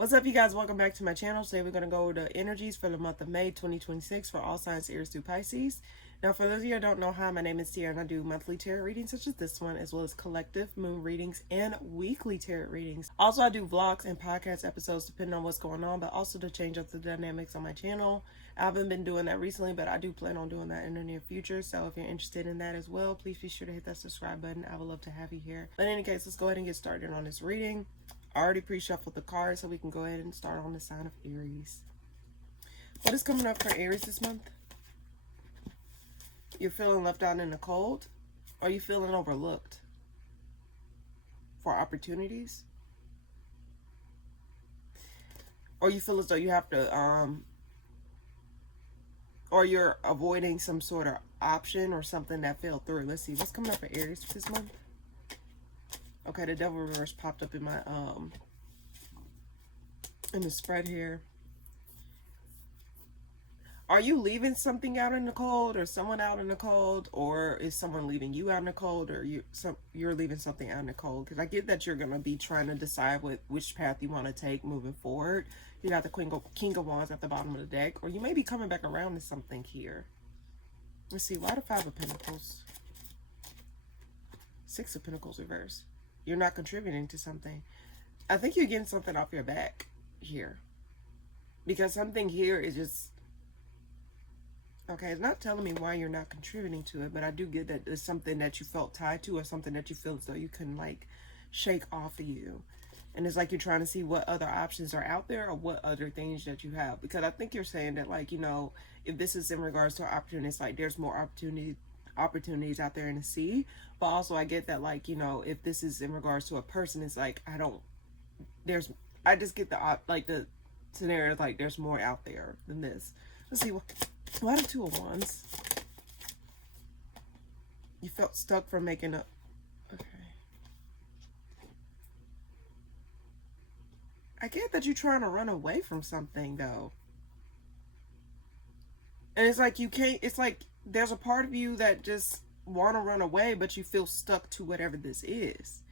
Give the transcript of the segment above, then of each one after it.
What's up, you guys? Welcome back to my channel. Today we're going to go over the energies for the month of May 2026 for all signs Aries through Pisces. Now, for those of you who don't know, hi, my name is Tia, and I do monthly tarot readings such as this one, as well as collective moon readings and weekly tarot readings. Also, I do vlogs and podcast episodes depending on what's going on, but also to change up the dynamics on my channel. I haven't been doing that recently, but I do plan on doing that in the near future. So if you're interested in that as well, please be sure to hit that subscribe button. I would love to have you here. But in any case, let's go ahead and get started on this reading. I already pre-shuffled the cards, so we can go ahead and start on the sign of Aries. What is coming up for Aries this month? You're feeling left out in the cold? Or are you feeling overlooked for opportunities? Or you feel as though you have to, or you're avoiding some sort of option or something that fell through. Let's see, what's coming up for Aries this month? Okay, the Devil reverse popped up in my in the spread here. Are you leaving something out in the cold, or someone out in the cold, or is someone leaving you out in the cold, or you're leaving something out in the cold? Because I get that you're gonna be trying to decide which path you want to take moving forward. You got the King of Wands at the bottom of the deck, or you may be coming back around to something here. Let's see, why the Five of Pentacles? Six of Pentacles reverse. You're not contributing to something. I think you're getting something off your back here. Because something here is just... Okay, it's not telling me why you're not contributing to it, but I do get that it's something that you felt tied to, or something that you feel as though you couldn't, like, shake off of you. And it's like you're trying to see what other options are out there, or what other things that you have. Because I think you're saying that, like, you know, if this is in regards to opportunities, like, there's more opportunities out there in the sea. But also I get that, like, you know, if this is in regards to a person, it's like I just get the scenario, like, there's more out there than this. Let's see, why the Two of Wands? You felt stuck from making a... Okay, I get that you're trying to run away from something, though. And it's like you can't... It's like there's a part of you that just want to run away, but you feel stuck to whatever this is.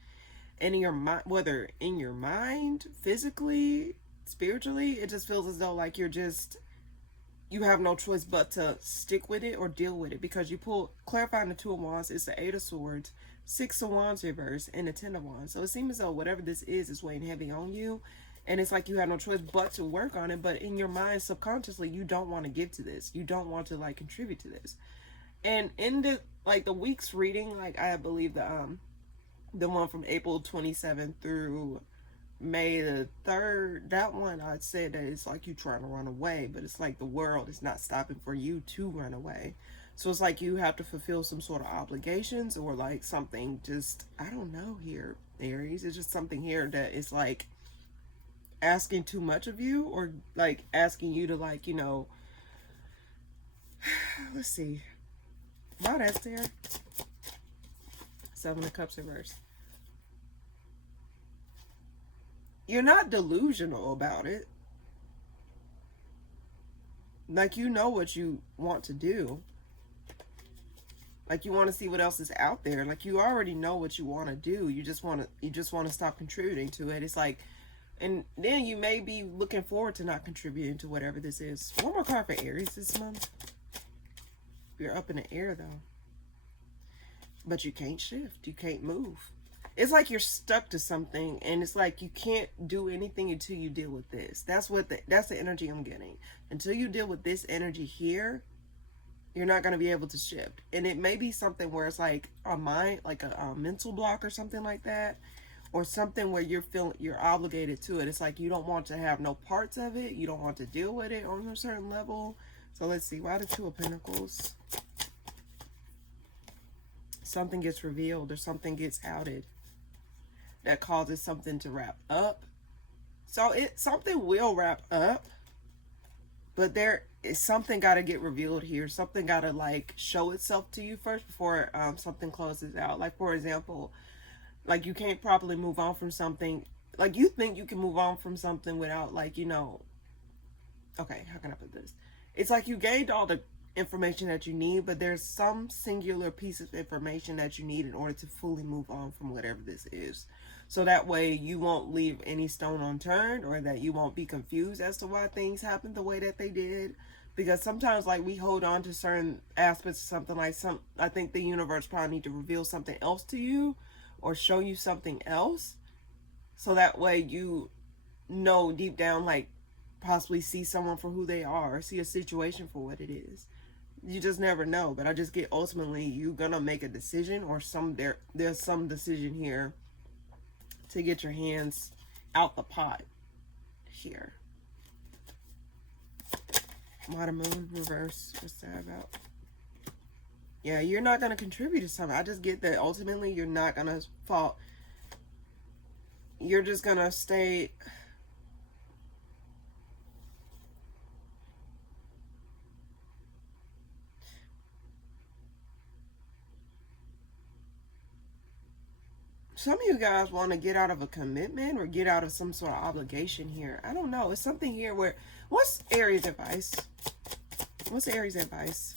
And in your mind, whether in your mind, physically, spiritually, it just feels as though, like, you have no choice but to stick with it or deal with it. Because you clarifying the Two of Wands, it's the Eight of Swords, Six of Wands reverse, and the Ten of Wands. So it seems as though whatever this is weighing heavy on you. And it's like you have no choice but to work on it. But in your mind, subconsciously, you don't want to give to this. You don't want to, like, contribute to this. And in the week's reading, like, I believe the one from April 27th through May the 3rd, that one, I'd say that it's like you trying to run away, but it's like the world is not stopping for you to run away. So it's like you have to fulfill some sort of obligations, or like something, just, I don't know here, Aries. It's just something here that is like asking too much of you, or like asking you to, like, you know, let's see. Wow, that's there. Seven of Cups reverse. You're not delusional about it. Like, you know what you want to do. Like, you want to see what else is out there. Like, you already know what you want to do. You just want to stop contributing to it. It's like, and then you may be looking forward to not contributing to whatever this is. One more card for Aries this month. You're up in the air, though. But you can't shift. You can't move. It's like you're stuck to something, and it's like you can't do anything until you deal with this. That's the energy I'm getting. Until you deal with this energy here, you're not going to be able to shift. And it may be something where it's like a mind, like a mental block or something like that, or something where you're obligated to it. It's like you don't want to have no parts of it. You don't want to deal with it on a certain level. So let's see, why the Two of Pentacles? Something gets revealed, or something gets outed that causes something to wrap up. So something will wrap up, but there is something got to get revealed here. Something got to, like, show itself to you first before something closes out. Like, for example, like, you can't properly move on from something. Like, you think you can move on from something without, like, you know, okay, how can I put this? It's like you gained all the information that you need, but there's some singular piece of information that you need in order to fully move on from whatever this is. So that way you won't leave any stone unturned, or that you won't be confused as to why things happened the way that they did. Because sometimes, like, we hold on to certain aspects of something, like I think the universe probably need to reveal something else to you or show you something else, so that way you know deep down, like, possibly see someone for who they are, or see a situation for what it is. You just never know. But I just get, ultimately you're gonna make a decision, or there's some decision here to get your hands out the pot here. Water moon reverse. What's that about? Yeah, you're not going to contribute to something. I just get that ultimately you're not going to fall. You're just going to stay. Some of you guys want to get out of a commitment or get out of some sort of obligation here. I don't know. It's something here where... What's Aries advice? What's Aries advice?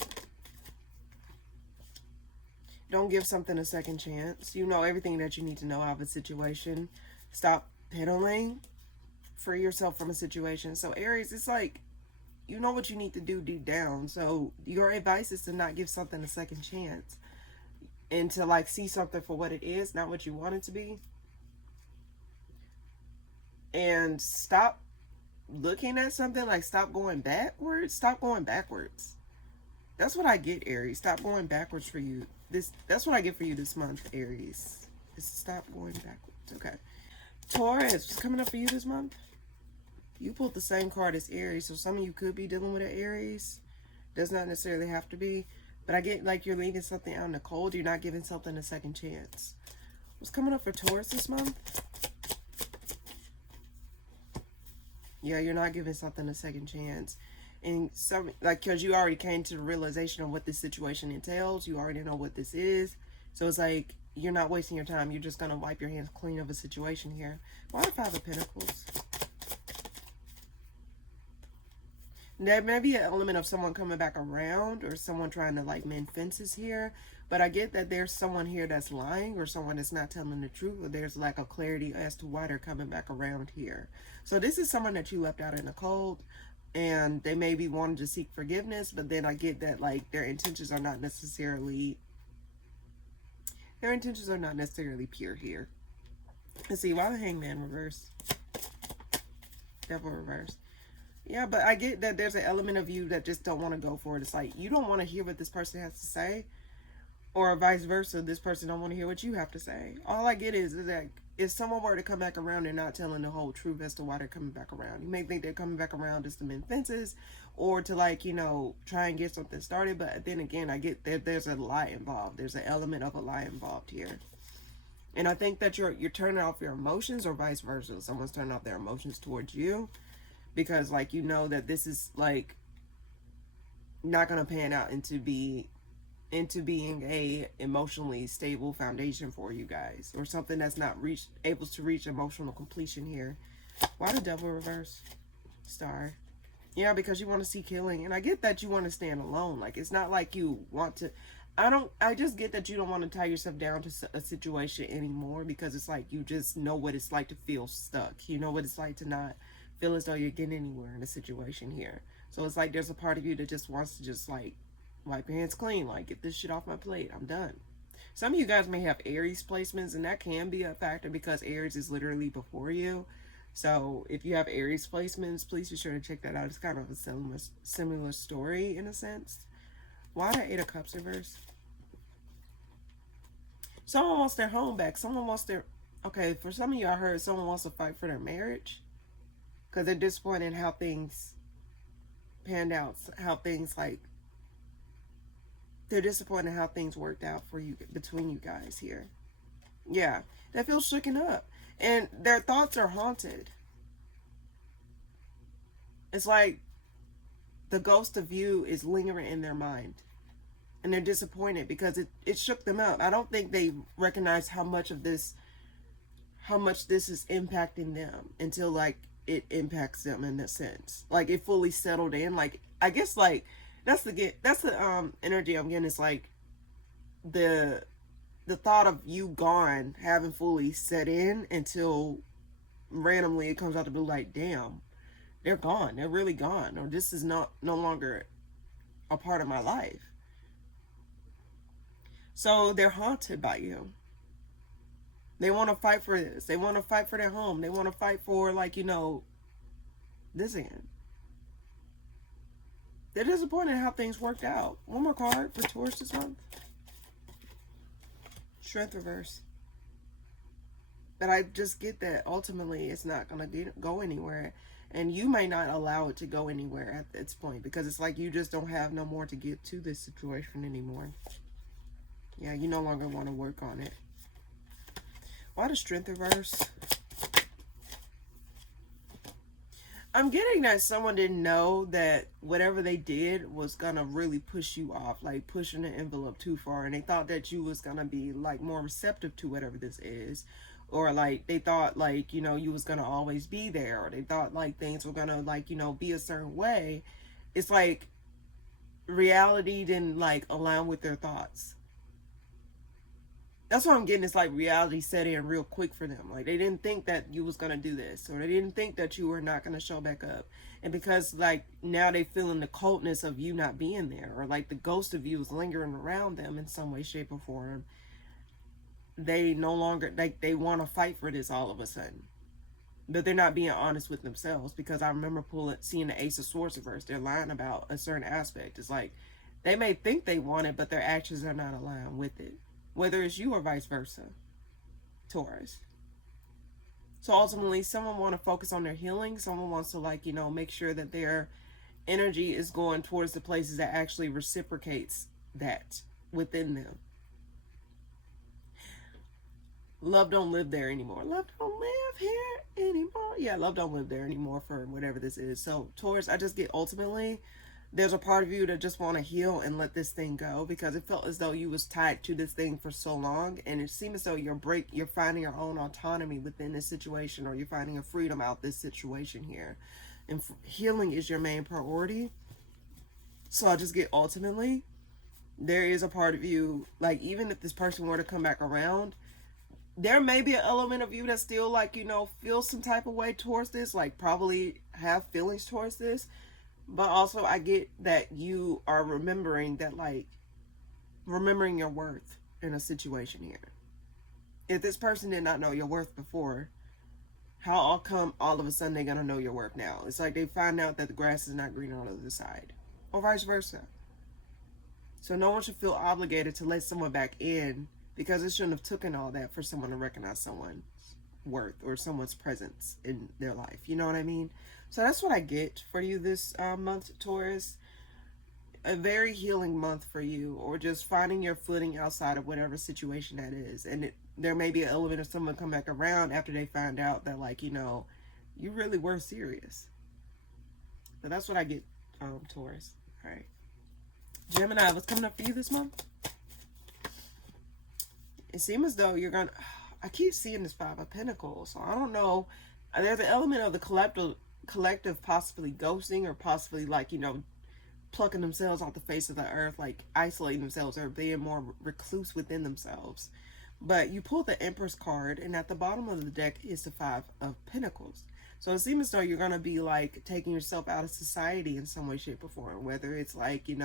Don't give something a second chance. You know everything that you need to know out of a situation. Stop peddling. Free yourself from a situation. So Aries, it's like, you know what you need to do deep down. So your advice is to not give something a second chance. And to, like, see something for what it is, not what you want it to be. And stop looking at something, like, stop going backwards. Stop going backwards. That's what I get, Aries. Stop going backwards for you. That's what I get for you this month, Aries. Is stop going backwards. Okay. Taurus, what's coming up for you this month? You pulled the same card as Aries, so some of you could be dealing with an Aries. Does not necessarily have to be. But I get like you're leaving something out in the cold. You're not giving something a second chance. What's coming up for Taurus this month? Yeah, you're not giving something a second chance. And some, like, because you already came to the realization of what this situation entails. You already know what this is. So it's like, you're not wasting your time. You're just going to wipe your hands clean of a situation here. Why the Five of Pentacles? There may be an element of someone coming back around, or someone trying to, like, mend fences here. But I get that there's someone here that's lying, or someone that's not telling the truth, or there's lack of clarity as to why they're coming back around here. So this is someone that you left out in the cold, and they may be wanting to seek forgiveness, but then I get that, like, their intentions are not necessarily pure here. Let's see, why the Hangman reverse? Devil reverse. Yeah, but I get that there's an element of you that just don't want to go for it. It's like, you don't want to hear what this person has to say, or vice versa. This person don't want to hear what you have to say. All I get is that if someone were to come back around, they're not telling the whole truth as to why they're coming back around. You may think they're coming back around just to mend fences, or to, like, you know, try and get something started. But then again, I get that there's a lie involved. There's an element of a lie involved here. And I think that you're turning off your emotions, or vice versa. Someone's turning off their emotions towards you. Because, like, you know that this is, like, not going to pan out into being a emotionally stable foundation for you guys. Or something that's not able to reach emotional completion here. Why the Devil reverse? Star. Yeah, because you want to see killing. And I get that you want to stand alone. Like, it's not like you want to... I just get that you don't want to tie yourself down to a situation anymore. Because it's like you just know what it's like to feel stuck. You know what it's like to not feel as though you're getting anywhere in a situation here. So it's like there's a part of you that just wants to just, like, wipe your hands clean. Like, get this shit off my plate. I'm done. Some of you guys may have Aries placements, and that can be a factor because Aries is literally before you. So if you have Aries placements, please be sure to check that out. It's kind of a similar story in a sense. Why the Eight of Cups reverse? Someone wants their home back. Someone wants their... Okay, for some of you, I heard someone wants to fight for their marriage. Because they're disappointed in how things panned out. How things, like... They're disappointed in how things worked out for you, between you guys here. Yeah. They feel shooken up. And their thoughts are haunted. It's like the ghost of you is lingering in their mind. And they're disappointed because it shook them up. I don't think they recognize how much this is impacting them until, like, it impacts them in a sense. Like, it fully settled in. Like, I guess, like, That's the energy I'm getting. It's like the thought of you gone haven't fully set in until randomly it comes out to be like, damn, they're gone. They're really gone. Or this is no longer a part of my life. So they're haunted by you. They want to fight for this. They want to fight for their home. They want to fight for, like, this again. They're disappointed in how things worked out. One more card for Taurus this month. Strength reverse. But I just get that ultimately it's not going to go anywhere. And you may not allow it to go anywhere at this point. Because it's like you just don't have no more to give to this situation anymore. Yeah, you no longer want to work on it. Why the strength reverse? I'm getting that someone didn't know that whatever they did was gonna really push you off, like pushing the envelope too far, and they thought that you was gonna be like more receptive to whatever this is, or like they thought like you was gonna always be there, or they thought like things were gonna like be a certain way. It's like reality didn't like align with their thoughts. That's what I'm getting. It's like reality set in real quick for them. Like they didn't think that you was gonna do this, or they didn't think that you were not gonna show back up. And because like now they feeling the coldness of you not being there, or like the ghost of you is lingering around them in some way, shape, or form, they no longer like they want to fight for this all of a sudden. But they're not being honest with themselves, because I remember seeing the Ace of Swords reverse. They're lying about a certain aspect. It's like they may think they want it, but their actions are not aligned with it. Whether it's you or vice versa, Taurus. So ultimately, someone want to focus on their healing. Someone wants to like, make sure that their energy is going towards the places that actually reciprocates that within them. Love don't live there anymore. Love don't live here anymore. Yeah, love don't live there anymore for whatever this is. So Taurus, I just get ultimately, there's a part of you that just want to heal and let this thing go, because it felt as though you was tied to this thing for so long, and it seems as though you're finding your own autonomy within this situation, or you're finding a freedom out this situation here, and healing is your main priority. So I just get ultimately, there is a part of you, like even if this person were to come back around, there may be an element of you that still like feels some type of way towards this, like probably have feelings towards this. But also I get that you are remembering that, like, remembering your worth in a situation here. If this person did not know your worth before, how come all of a sudden they're going to know your worth now? It's like they find out that the grass is not green on the other side, or vice versa. So no one should feel obligated to let someone back in, because it shouldn't have taken all that for someone to recognize someone's worth or someone's presence in their life. You know what I mean? So that's what I get for you this month, Taurus. A very healing month for you, or just finding your footing outside of whatever situation that is. And there may be an element of someone come back around after they find out that, like, you really were serious. So that's what I get, Taurus. All right. Gemini, what's coming up for you this month? It seems as though you're going to... I keep seeing this Five of Pentacles, so I don't know. There's an element of the collective possibly ghosting, or possibly like plucking themselves off the face of the earth, like isolating themselves, or being more recluse within themselves. But you pull the Empress card, and at the bottom of the deck is the Five of Pentacles. So it seems as though you're going to be like taking yourself out of society in some way, shape, or form, whether it's like getting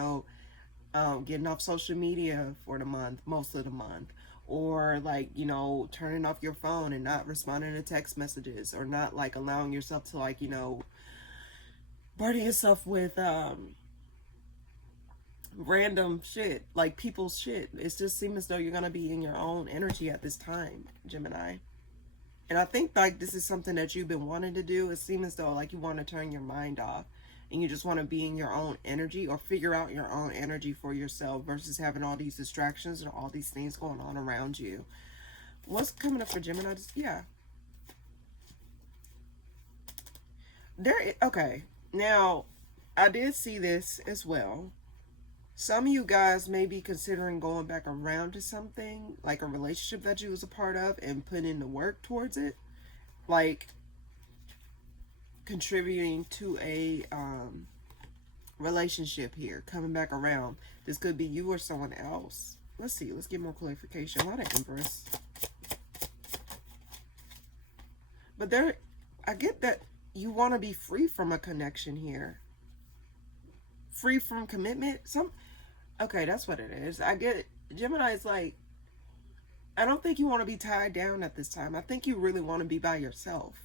off social media for the month, most of the month, or like turning off your phone and not responding to text messages, or not like allowing yourself to like burden yourself with random shit, like people's shit. It just seems as though you're gonna be in your own energy at this time, Gemini. And I think like this is something that you've been wanting to do. It seems as though like you want to turn your mind off, and you just want to be in your own energy, or figure out your own energy for yourself, versus having all these distractions and all these things going on around you. What's coming up for Gemini? Yeah. Okay. Now, I did see this as well. Some of you guys may be considering going back around to something, like a relationship that you was a part of, and putting in the work towards it. Like contributing to a relationship here coming back around. This could be you or someone else. Let's see. Let's get more clarification. Why the Empress? But there, I get that you want to be free from a connection here. Free from commitment. Okay, that's what it is. I get it. Gemini is like, I don't think you want to be tied down at this time. I think you really want to be by yourself.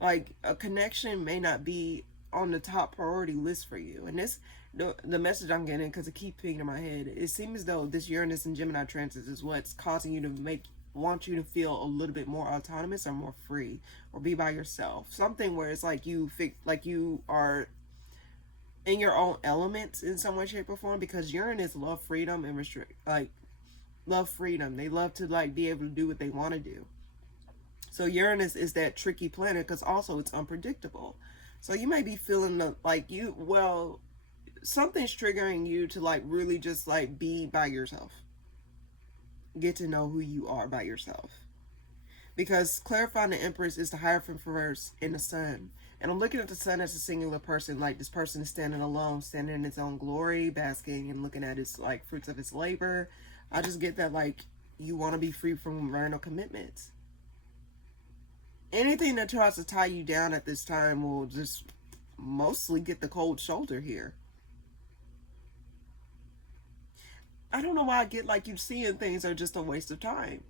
Like, a connection may not be on the top priority list for you. And this, the message I'm getting, because it keeps pinging in my head, it seems as though this Uranus and Gemini transit is what's causing you to want you to feel a little bit more autonomous or more free, or be by yourself. Something where it's like you are in your own elements in some way, shape, or form, because Uranus love freedom and love freedom. They love to be able to do what they want to do. So Uranus is that tricky planet because also it's unpredictable. So you may be feeling something's triggering you to really just be by yourself. Get to know who you are by yourself. Because clarifying the Empress is the Hierophant reverse in the Sun. And I'm looking at the Sun as a singular person. Like, this person is standing alone, standing in its own glory, basking and looking at its fruits of its labor. I just get that you want to be free from random commitments. Anything that tries to tie you down at this time will just mostly get the cold shoulder here. I don't know why I get you seeing things are just a waste of time.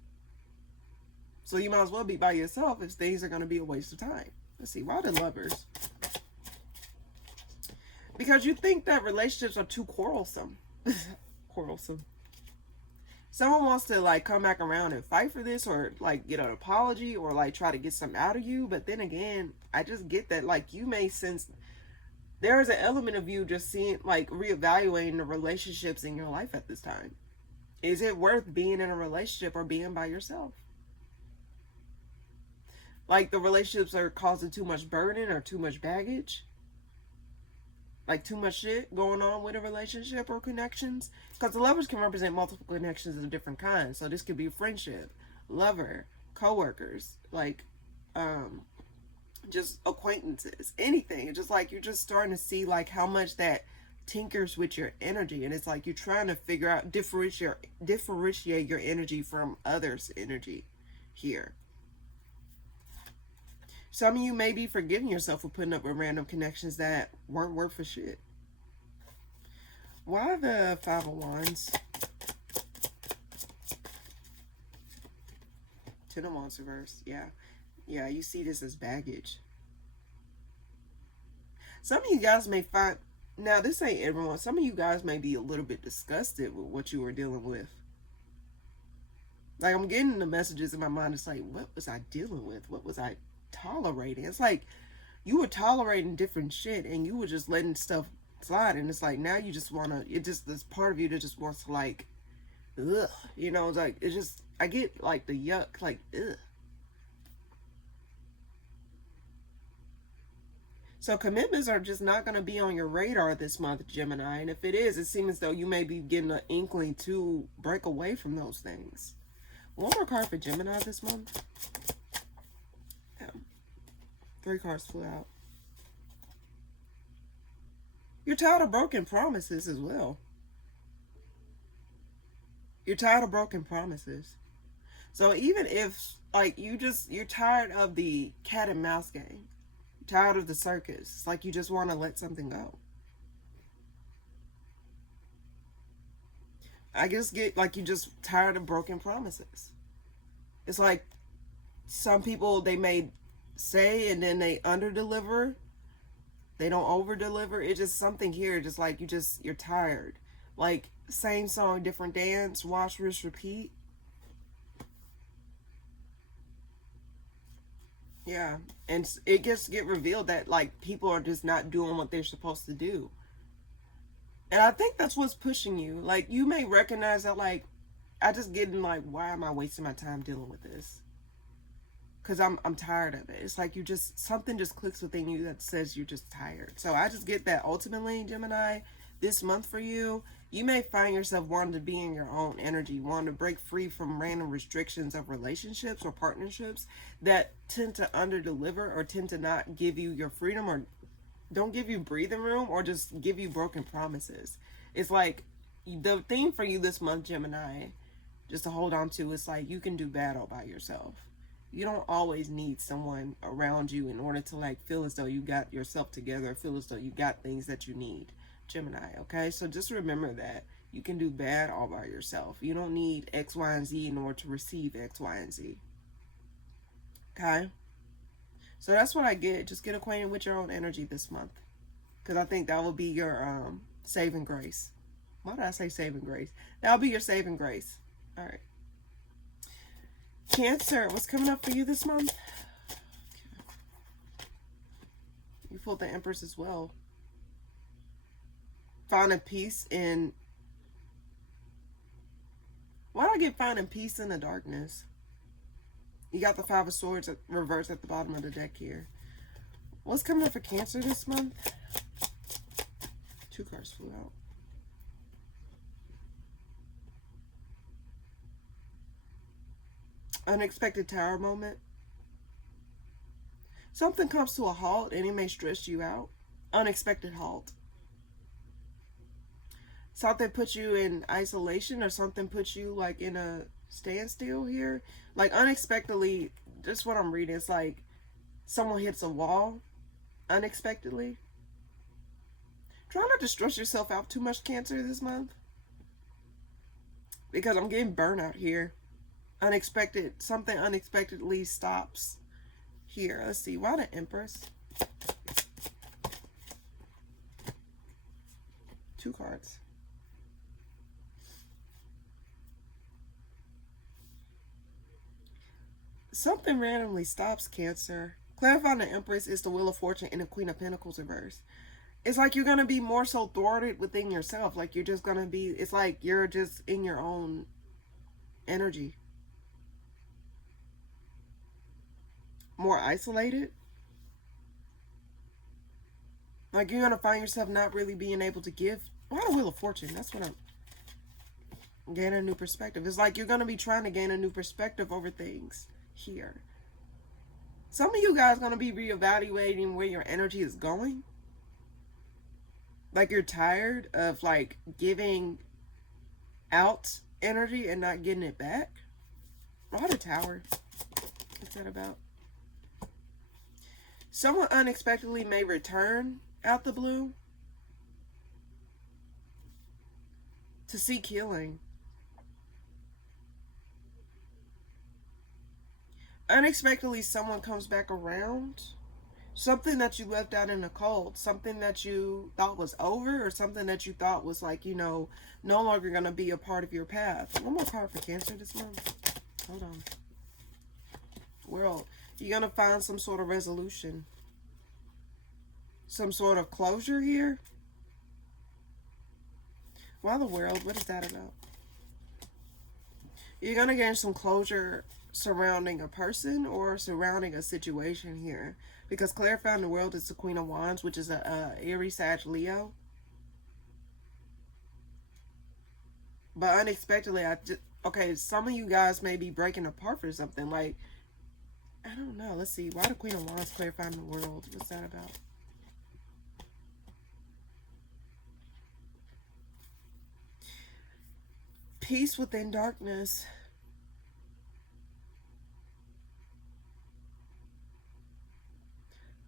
So you might as well be by yourself if things are going to be a waste of time. Let's see, why the Lovers? Because you think that relationships are too quarrelsome. Quarrelsome. Someone wants to come back around and fight for this, or get an apology, or try to get something out of you. But then again, I just get that you may sense there is an element of you just seeing reevaluating the relationships in your life at this time. Is it worth being in a relationship or being by yourself? The relationships are causing too much burden or too much baggage. Too much shit going on with a relationship or connections. Because the Lovers can represent multiple connections of different kinds. So this could be friendship, lover, co-workers, just acquaintances, anything. It's just you're just starting to see how much that tinkers with your energy. And it's you're trying to figure out, differentiate your energy from others' energy here. Some of you may be forgiving yourself for putting up with random connections that weren't worth a shit. Why the Five of Wands? Ten of Wands reverse. Yeah. Yeah, you see this as baggage. Some of you guys may find... Now, this ain't everyone. Some of you guys may be a little bit disgusted with what you were dealing with. I'm getting the messages in my mind. It's what was I dealing with? What was I tolerating? It's you were tolerating different shit and you were just letting stuff slide, and it's now you just want to, this part of you that just wants to ugh, it's just, I get the yuck, ugh. So commitments are just not going to be on your radar this month, Gemini, and if it is, it seems as though you may be getting an inkling to break away from those things. One more card for Gemini this month. 3 cards flew out. You're tired of broken promises as well. You're tired of broken promises. So even if you're tired of the cat and mouse game, you're tired of the circus, it's you just want to let something go. I just get you're just tired of broken promises. It's some people, they may say and then they under-deliver. They don't over-deliver. It's just something here, just you're tired. Same song, different dance, wash, rinse, repeat. Yeah, and it gets revealed that people are just not doing what they're supposed to do. And I think that's what's pushing you. You may recognize that I just get in why am I wasting my time dealing with this? Because I'm tired of it. It's you just, something just clicks within you that says you're just tired. So I just get that ultimately, Gemini, this month for you, you may find yourself wanting to be in your own energy, wanting to break free from random restrictions of relationships or partnerships that tend to under-deliver or tend to not give you your freedom or don't give you breathing room or just give you broken promises. It's like the theme for you this month, Gemini, just to hold on to, is like you can do bad all by yourself. You don't always need someone around you in order to like feel as though you got yourself together, feel as though you got things that you need, Gemini. Okay, so just remember that you can do bad all by yourself. You don't need X, Y, and Z in order to receive X, Y, and Z. Okay, so that's what I get. Just get acquainted with your own energy this month, because I think that will be your saving grace. Why did I say saving grace? That'll be your saving grace. All right. Cancer, what's coming up for you this month? You pulled the Empress as well. Finding peace in... Why do I get finding peace in the darkness? You got the Five of Swords reversed at the bottom of the deck here. What's coming up for Cancer this month? 2 cards flew out. Unexpected tower moment. Something comes to a halt and it may stress you out. Unexpected halt. Something puts you in isolation, or something puts you like in a standstill here. Like unexpectedly, just what I'm reading, it's like someone hits a wall unexpectedly. Try not to stress yourself out too much, Cancer, this month, because I'm getting burnout here. Unexpected, something unexpectedly stops here. Let's see, why the Empress? 2 cards. Something randomly stops, Cancer. Clarifying the Empress is the Wheel of Fortune and the Queen of Pentacles reverse. It's like you're going to be more so thwarted within yourself. Like you're just going to be, it's like you're just in your own energy. More isolated. Like you're going to find yourself not really being able to give. Why the Wheel of Fortune? That's what I'm gaining a new perspective. It's like you're going to be trying to gain a new perspective over things here. Some of you guys are going to be reevaluating where your energy is going. Like you're tired of like giving out energy and not getting it back. Why the Tower? What's that about? Someone unexpectedly may return out the blue to seek healing. Unexpectedly, someone comes back around. Something that you left out in the cold. Something that you thought was over, or something that you thought was like, you know, no longer going to be a part of your path. One more card for Cancer this month. Hold on. World. You're going to find some sort of resolution. Some sort of closure here. Why the World? What is that about? You're going to gain some closure surrounding a person or surrounding a situation here. Because clarifying the World is the Queen of Wands, which is a Aries, Sag, Leo. But unexpectedly, okay, some of you guys may be breaking apart for something. Like, I don't know. Let's see. Why the Queen of Wands clarifying the World? What's that about? Peace within darkness.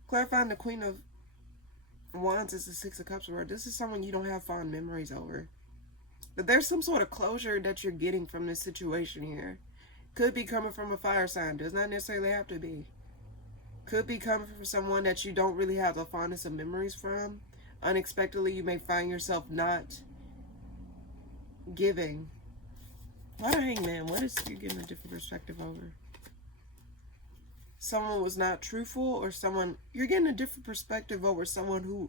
Clarifying the Queen of Wands is the Six of Cups. This is someone you don't have fond memories over. But there's some sort of closure that you're getting from this situation here. Could be coming from a fire sign. Does not necessarily have to be. Could be coming from someone that you don't really have the fondness of memories from. Unexpectedly, you may find yourself not giving. Why the Hangman? What is you getting a different perspective over? Someone was not truthful, or someone, you're getting a different perspective over someone who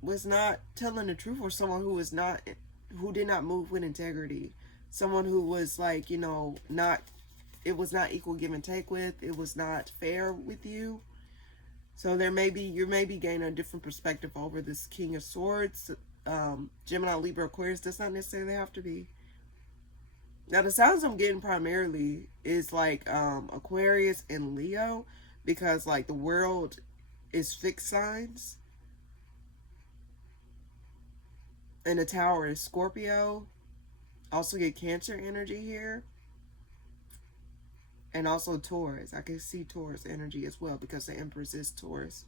was not telling the truth, or someone who was not, who did not move with integrity. Someone who was like, you know, not, it was not equal give and take with, it was not fair with you. So there may be, you may be gaining a different perspective over this King of Swords. Gemini, Libra, Aquarius does not necessarily have to be. Now, the signs I'm getting primarily is like Aquarius and Leo, because like the World is fixed signs. And the Tower is Scorpio. Also get Cancer energy here. And also Taurus. I can see Taurus energy as well because the Empress is Taurus.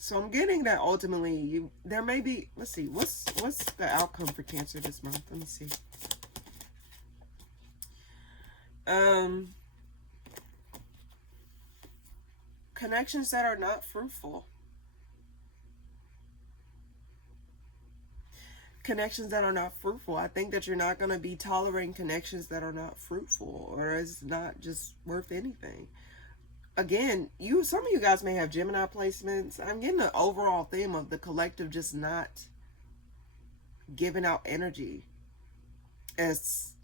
So I'm getting that ultimately there may be, let's see, what's the outcome for Cancer this month? Let me see. Connections that are not fruitful. Connections that are not fruitful. I think that you're not going to be tolerating connections that are not fruitful or is not just worth anything. Again, some of you guys may have Gemini placements. I'm getting the overall theme of the collective just not giving out energy as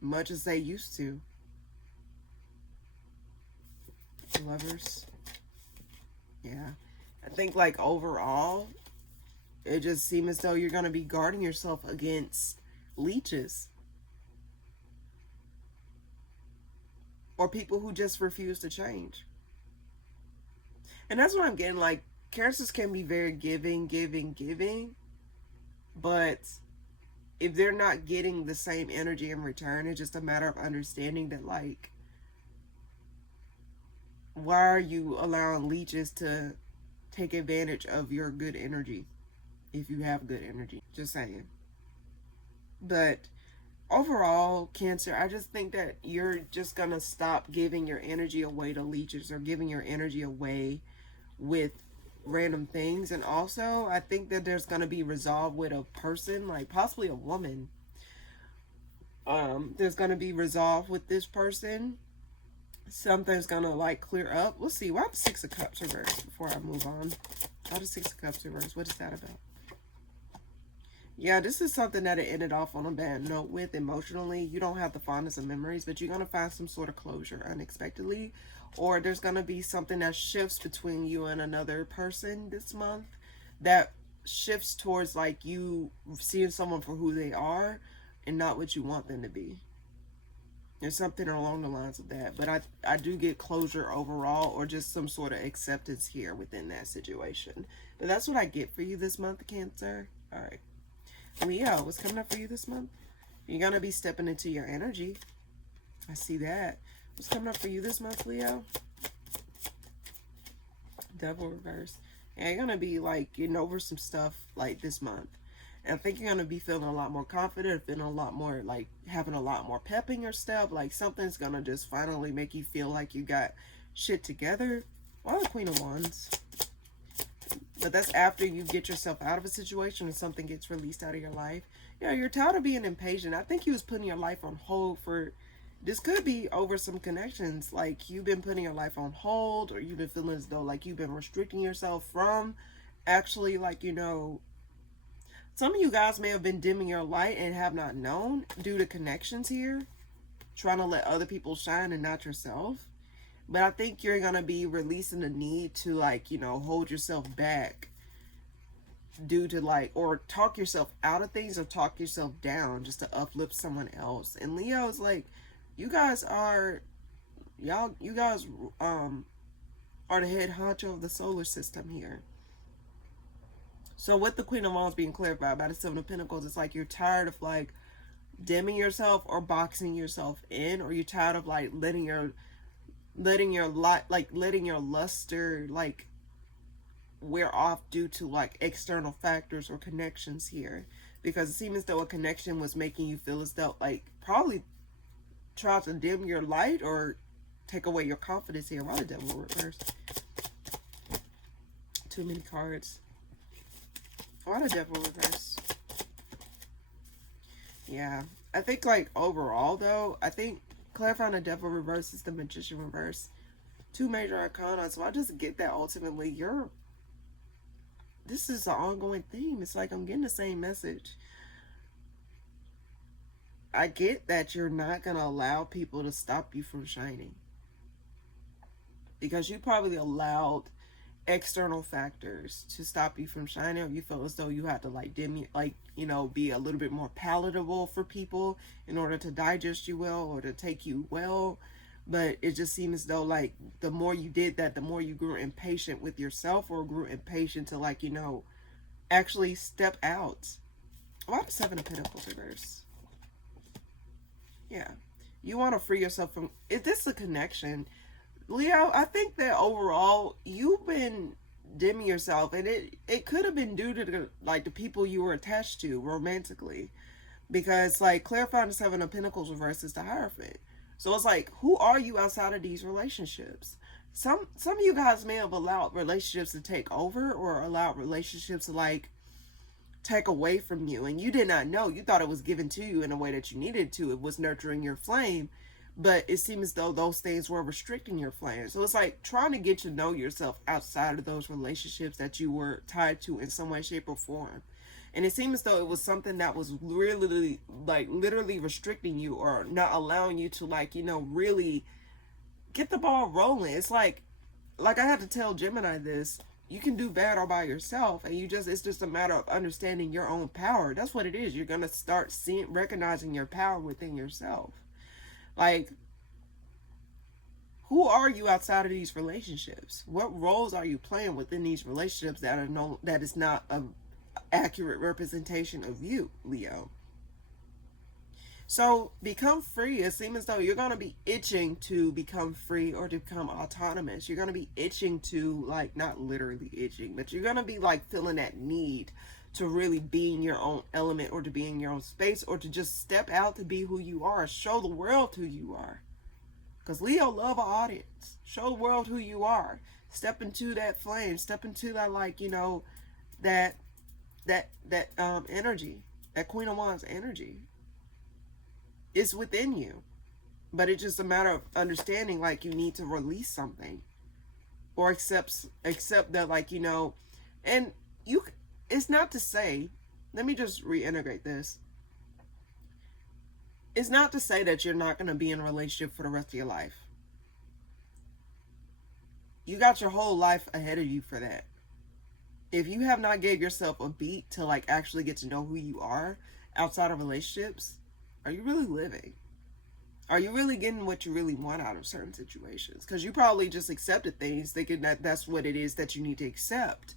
much as they used to. Lovers. Yeah. I think like overall, it just seems as though you're going to be guarding yourself against leeches. Or people who just refuse to change. And that's what I'm getting. Like, Cancers can be very giving. But if they're not getting the same energy in return, it's just a matter of understanding that, like, why are you allowing leeches to take advantage of your good energy if you have good energy? Just saying. But overall, Cancer, I just think that you're just going to stop giving your energy away to leeches or giving your energy away with random things. And also, I think that there's going to be resolve with a person, like possibly a woman. There's going to be resolve with this person. Something's going to like clear up. We'll see. Why have 6 of Cups reversed before I move on? Why the 6 of Cups reversed? What is that about? Yeah, this is something that it ended off on a bad note with emotionally. You don't have the fondness of memories, but you're going to find some sort of closure unexpectedly. Or there's going to be something that shifts between you and another person this month that shifts towards like you seeing someone for who they are and not what you want them to be. There's something along the lines of that. But I do get closure overall or just some sort of acceptance here within that situation. But that's what I get for you this month, Cancer. All right. Leo, what's coming up for you this month? You're going to be stepping into your energy. I see that. What's coming up for you this month, Leo? Devil reverse. Yeah, you're going to be like getting over some stuff like this month. And I think you're going to be feeling a lot more confident, feeling a lot more like having a lot more pep in your step. Like something's going to just finally make you feel like you got shit together. Why the Queen of Wands? But that's after you get yourself out of a situation and something gets released out of your life. Yeah, you're tired of being impatient. I think you was putting your life on hold for... This could be over some connections. Like, you've been putting your life on hold, or you've been feeling as though, like, you've been restricting yourself from actually, like, you know... Some of you guys may have been dimming your light and have not known due to connections here. Trying to let other people shine and not yourself. But I think you're going to be releasing the need to, like, you know, hold yourself back due to, like, or talk yourself out of things or talk yourself down just to uplift someone else. And Leo is like, you guys are, you guys are the head honcho of the solar system here. So with the Queen of Wands being clarified by the Seven of Pentacles, it's like you're tired of, like, dimming yourself or boxing yourself in, or you're tired of, like, letting your light, like letting your luster like wear off due to like external factors or connections here, because it seems as though a connection was making you feel as though like probably try to dim your light or take away your confidence here. Why the Devil reverse? Too many cards. Why the Devil reverse? Yeah, I think like overall though, I think clarifying the Devil reverse is the Magician reverse. 2 major arcana. So I just get that ultimately this is an ongoing theme. It's like I'm getting the same message. I get that you're not going to allow people to stop you from shining. Because you probably allowed external factors to stop you from shining, or you felt as though you had to like dim, like, you know, be a little bit more palatable for people in order to digest you well or to take you well. But it just seems as though, like, the more you did that, the more you grew impatient with yourself, or grew impatient to, like, actually step out. Why the Seven of Pentacles reverse? Yeah. You want to free yourself from... Is this a connection? Leo, I think that overall, you've been dimming yourself, and it could have been due to the people you were attached to romantically, because like clarifying the Seven of Pentacles versus the Hierophant. So it's like, who are you outside of these relationships? Some of you guys may have allowed relationships to take over, or allowed relationships to like take away from you, and you did not know. You thought it was given to you in a way that you needed to. It was nurturing your flame, but it seems as though those things were restricting your flame. So it's like trying to get to know yourself outside of those relationships that you were tied to in some way, shape, or form. And it seems as though it was something that was really, like, literally restricting you, or not allowing you to, like, really get the ball rolling. It's like I had to tell Gemini this. You can do bad all by yourself, and it's just a matter of understanding your own power. That's what it is. You're going to start recognizing your power within yourself. Like, who are you outside of these relationships? What roles are you playing within these relationships that is not an accurate representation of you, Leo? So become free. It seems as though you're going to be itching to become free, or to become autonomous. You're going to be itching to, like, not literally itching, but you're going to be like feeling that need to really be in your own element, or to be in your own space, or to just step out to be who you are. Show the world who you are. Because Leo love an audience. Show the world who you are. Step into that flame. Step into that, like, that energy. That Queen of Wands energy. It's within you. But it's just a matter of understanding, like, you need to release something. Or accept that, like, and you... It's not to say, let me just reintegrate this. It's not to say that you're not going to be in a relationship for the rest of your life. You got your whole life ahead of you for that. If you have not gave yourself a beat to, like, actually get to know who you are outside of relationships, are you really living? Are you really getting what you really want out of certain situations? Because you probably just accepted things thinking that that's what it is that you need to accept.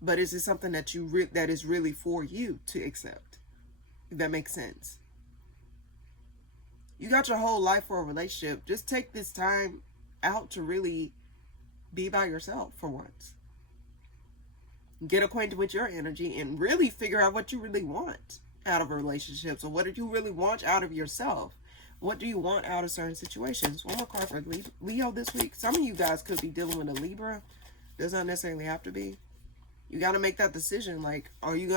But is it something that that is really for you to accept? If that makes sense. You got your whole life for a relationship. Just take this time out to really be by yourself for once. Get acquainted with your energy and really figure out what you really want out of a relationship. So what do you really want out of yourself? What do you want out of certain situations? One more card for Leo this week. Some of you guys could be dealing with a Libra. Does not necessarily have to be. You got to make that decision. Like, do you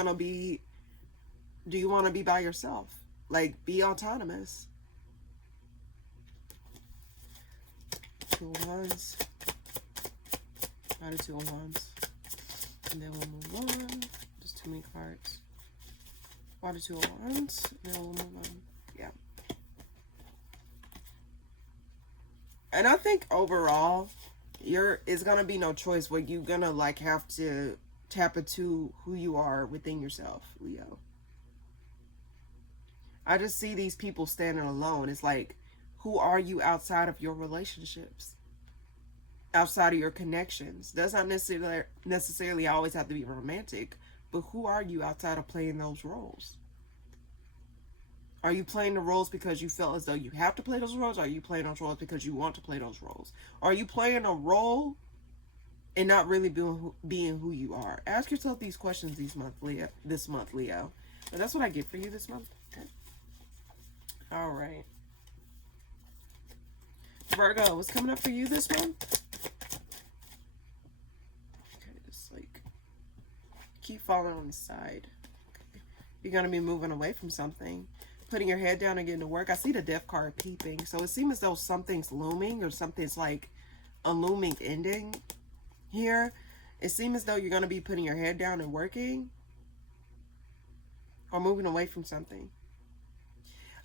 want to be by yourself? Like, be autonomous. Two of Wands. Out of Two of Wands. And then we'll move on. Just too many cards. Water Two of Wands. And then we'll move on. Yeah. And I think overall, it's going to be no choice where you're going to, like, have to tap into who you are within yourself, Leo. I just see these people standing alone. It's like, who are you outside of your relationships? Outside of your connections? Does not necessarily always have to be romantic, but who are you outside of playing those roles? Are you playing the roles because you felt as though you have to play those roles? Or are you playing those roles because you want to play those roles? Or are you playing a role and not really being who you are? Ask yourself these questions this month, Leo. And that's what I get for you this month. Okay. All right. Virgo, what's coming up for you this month? Okay, just like keep falling on the side. Okay. You're going to be moving away from something. Putting your head down and getting to work. I see the Death card peeping. So it seems as though something's looming, or something's like a looming ending here. It seems as though you're going to be putting your head down and working, or moving away from something.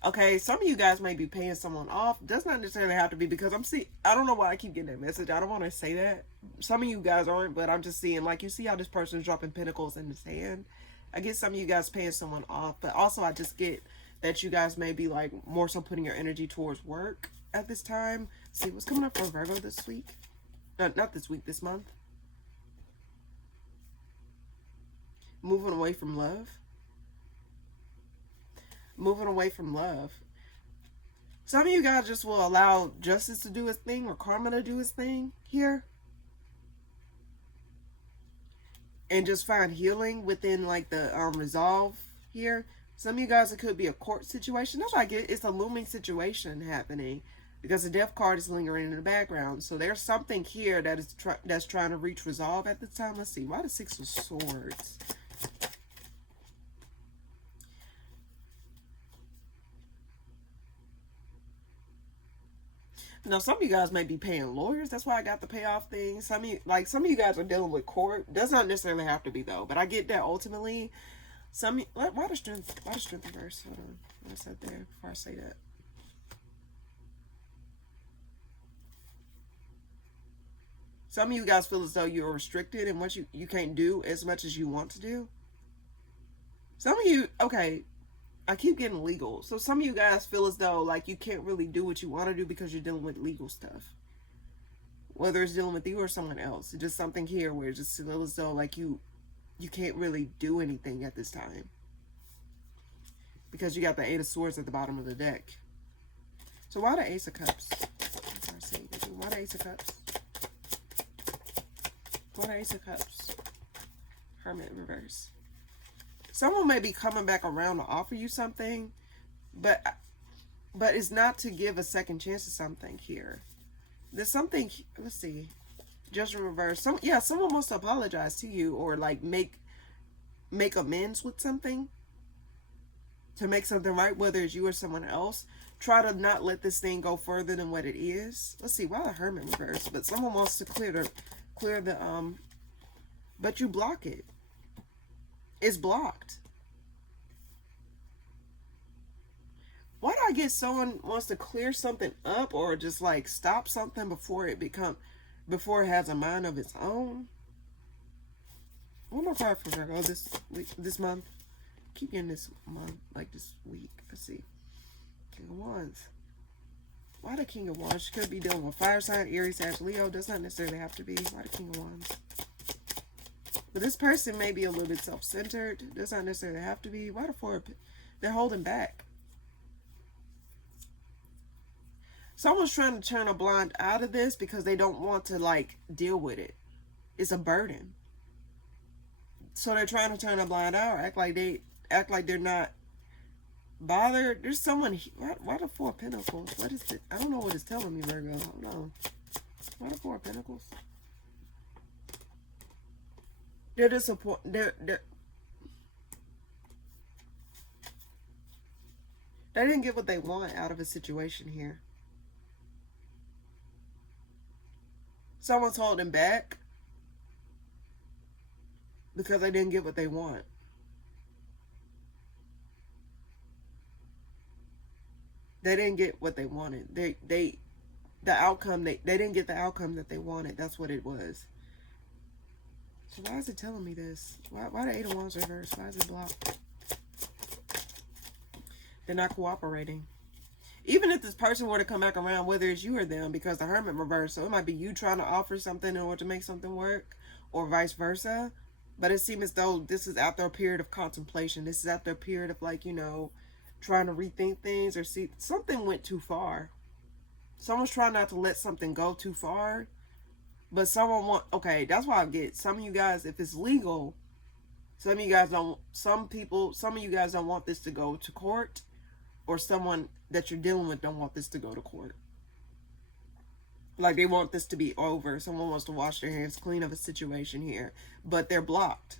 Okay, some of you guys may be paying someone off. Does not necessarily have to be, because I don't know why I keep getting that message. I don't want to say that. Some of you guys aren't, but I'm just seeing, like, you see how this person's dropping pentacles in the sand. I get some of you guys paying someone off, but also I just get that you guys may be, like, more so putting your energy towards work at this time. See what's coming up for Virgo this week. Not this week, this month. Moving away from love. Moving away from love. Some of you guys just will allow justice to do its thing or karma to do its thing here. And just find healing within like the resolve here. Some of you guys, it could be a court situation. That's like it's a looming situation happening because the death card is lingering in the background. So there's something here that is that's trying to reach resolve at this time. Let's see. Why the Six of Swords? Now, some of you guys may be paying lawyers. That's why I got the payoff thing. Some of you guys are dealing with court. Does not necessarily have to be though, but I get that ultimately. Why the strength reverse? Hold on. What I said there before I say that. Some of you guys feel as though you're restricted and what you can't do as much as you want to do. Some of you, okay, I keep getting legal. So some of you guys feel as though like you can't really do what you want to do because you're dealing with legal stuff. Whether it's dealing with you or someone else. It's just something here where it just feels as though like you can't really do anything at this time. Because you got the Eight of Swords at the bottom of the deck. So why the Ace of Cups? Why the Ace of Cups? Why the Ace of Cups? Hermit in reverse. Someone may be coming back around to offer you something, but it's not to give a second chance to something here. There's something, let's see, just in reverse. Someone wants to apologize to you or like make amends with something to make something right, whether it's you or someone else. Try to not let this thing go further than what it is. Let's see, why the Hermit in reverse? But someone wants to clear the but you block it. It's blocked. Why do I get someone wants to clear something up or just like stop something before it has a mind of its own? One more card for Virgo this month. Keep getting this month, like this week. Let's see. King of Wands. Why the King of Wands? She could be dealing with fire sign, Aries, Sagittarius, Leo. Does not necessarily have to be. Why the King of Wands? But this person may be a little bit self-centered. Does not necessarily have to be. Why the Four? They're holding back. Someone's trying to turn a blind out of this because they don't want to like deal with it. It's a burden. So they're trying to turn a blind eye or act like they're not bothered. There's someone. Why the Four of Pentacles? What is it? I don't know what it's telling me, Virgo. Hold on. Why the Four of Pentacles? They're disappointed. They didn't get what they want out of a situation here. Someone's holding back because they didn't get what they want. They didn't get what they wanted. They didn't get the outcome that they wanted. That's what it was. So why is it telling me this? Why the Eight of Wands reversed? Why is it blocked? They're not cooperating. Even if this person were to come back around, whether it's you or them, because the Hermit reversed, so it might be you trying to offer something in order to make something work, or vice versa. But it seems as though this is after a period of contemplation. This is after a period of like, trying to rethink things or see something went too far. Someone's trying not to let something go too far. But okay, that's why I get some of you guys, if it's legal, some of you guys don't want this to go to court, or someone that you're dealing with don't want this to go to court. Like they want this to be over. Someone wants to wash their hands clean of a situation here, but they're blocked.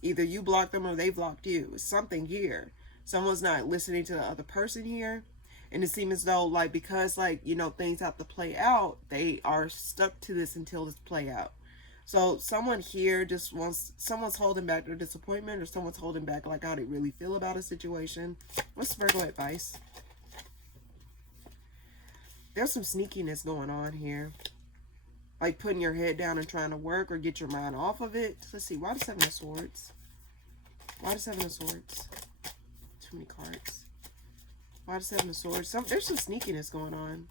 Either you blocked them or they blocked you. It's something here. Someone's not listening to the other person here. And it seems as though, like, because, like, things have to play out, they are stuck to this until it's play out. So someone here someone's holding back their disappointment, or someone's holding back, like, how they really feel about a situation. What's Virgo advice? There's some sneakiness going on here. Like putting your head down and trying to work or get your mind off of it. Let's see, why the Seven of Swords? Why the Seven of Swords? Too many cards. Why the Seven of Swords? There's some sneakiness going on.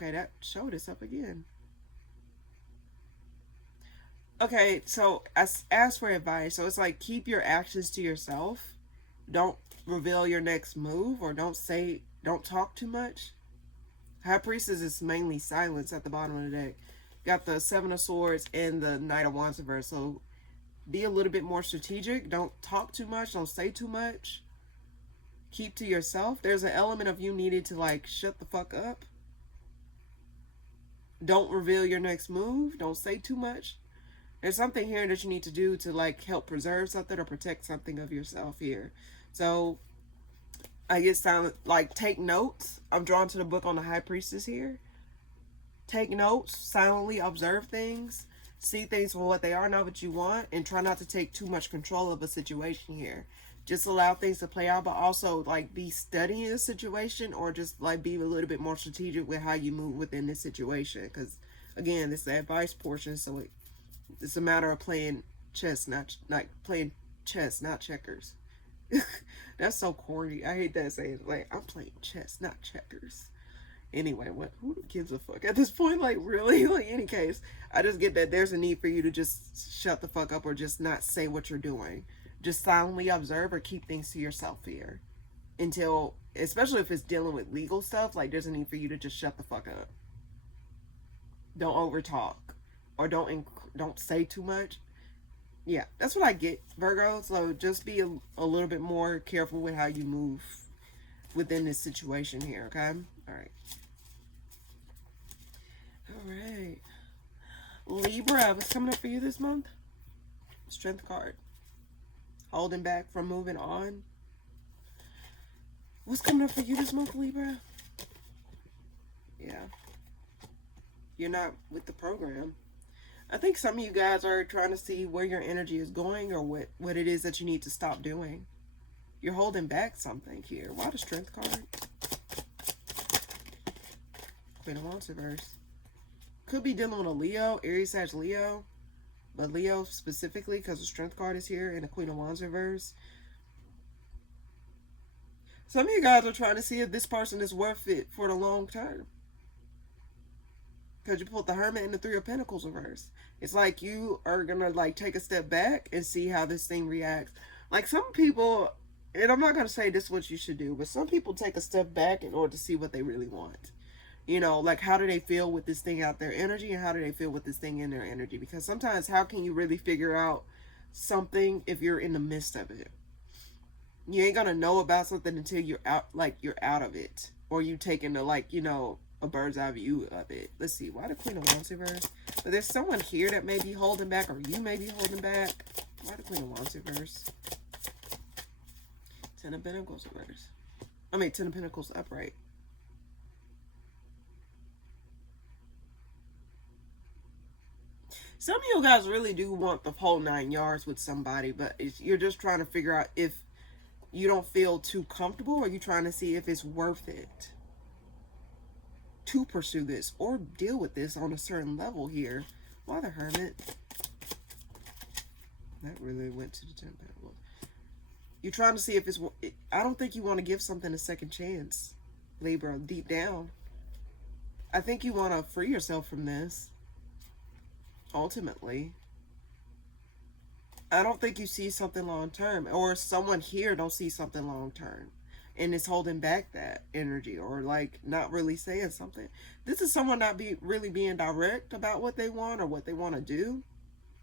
Okay, that showed us up again. Okay, so as for advice, so it's like keep your actions to yourself. Don't reveal your next move, or don't talk too much. High Priestess is mainly silence at the bottom of the deck. Got the Seven of Swords and the Knight of Wands reverse. So be a little bit more strategic. Don't talk too much. Don't say too much. Keep to yourself. There's an element of you needed to like shut the fuck up. Don't reveal your next move. Don't say too much. There's something here that you need to do to like help preserve something or protect something of yourself here. So I get silent, like take notes. I'm drawn to the book on the High Priestess here. Take notes, silently observe things, see things for what they are, not what you want, and try not to take too much control of a situation here. Just allow things to play out, but also like be studying the situation, or just like be a little bit more strategic with how you move within this situation. Because again, this is the advice portion, so it's a matter of playing chess, not playing chess, not checkers. That's so corny. I hate that saying. Like, I'm playing chess, not checkers. Anyway, who gives a fuck at this point? Like, really? Like, any case, I just get that there's a need for you to just shut the fuck up, or just not say what you're doing. Just silently observe or keep things to yourself here until, especially if it's dealing with legal stuff, like there's a need for you to just shut the fuck up. Don't over talk, or don't say too much. Yeah, that's what I get, Virgo. So just be a little bit more careful with how you move within this situation here, okay? All right. All right. Libra, what's coming up for you this month? Strength card. Holding back from moving on. What's coming up for you this month, Libra? Yeah. You're not with the program. I think some of you guys are trying to see where your energy is going, or what it is that you need to stop doing. You're holding back something here. Why the Strength card? Queen of Wands reverse. Could be dealing with a Leo, Aries, Sag, Leo. But Leo specifically, because the Strength card is here and the Queen of Wands reverse. Some of you guys are trying to see if this person is worth it for the long term. Because you pulled the Hermit and the Three of Pentacles reverse. It's like you are going to like take a step back and see how this thing reacts. Like some people, and I'm not going to say this is what you should do, but some people take a step back in order to see what they really want. You know, like how do they feel with this thing out their energy, and how do they feel with this thing in their energy? Because sometimes how can you really figure out something if you're in the midst of it? You ain't going to know about something until you're out of it. Or you taking the like, you know, a bird's eye view of it. Let's see, why the Queen of Wands reverse? But there's someone here that may be holding back, or you may be holding back. Why the Queen of Wands reverse? Ten of Pentacles reverse. I mean, Ten of Pentacles upright. Some of you guys really do want the whole 9 yards with somebody, but you're just trying to figure out if you don't feel too comfortable, or you're trying to see if it's worth it to pursue this or deal with this on a certain level here. Why the Hermit? That really went to the 10 of Pentacles. You're trying to see if it's... I don't think you want to give something a second chance, Libra, deep down. I think you want to free yourself from this. Ultimately, I don't think you see something long term, or someone here don't see something long term and is holding back that energy, or like not really saying something. This is someone not really being direct about what they want or what they want to do.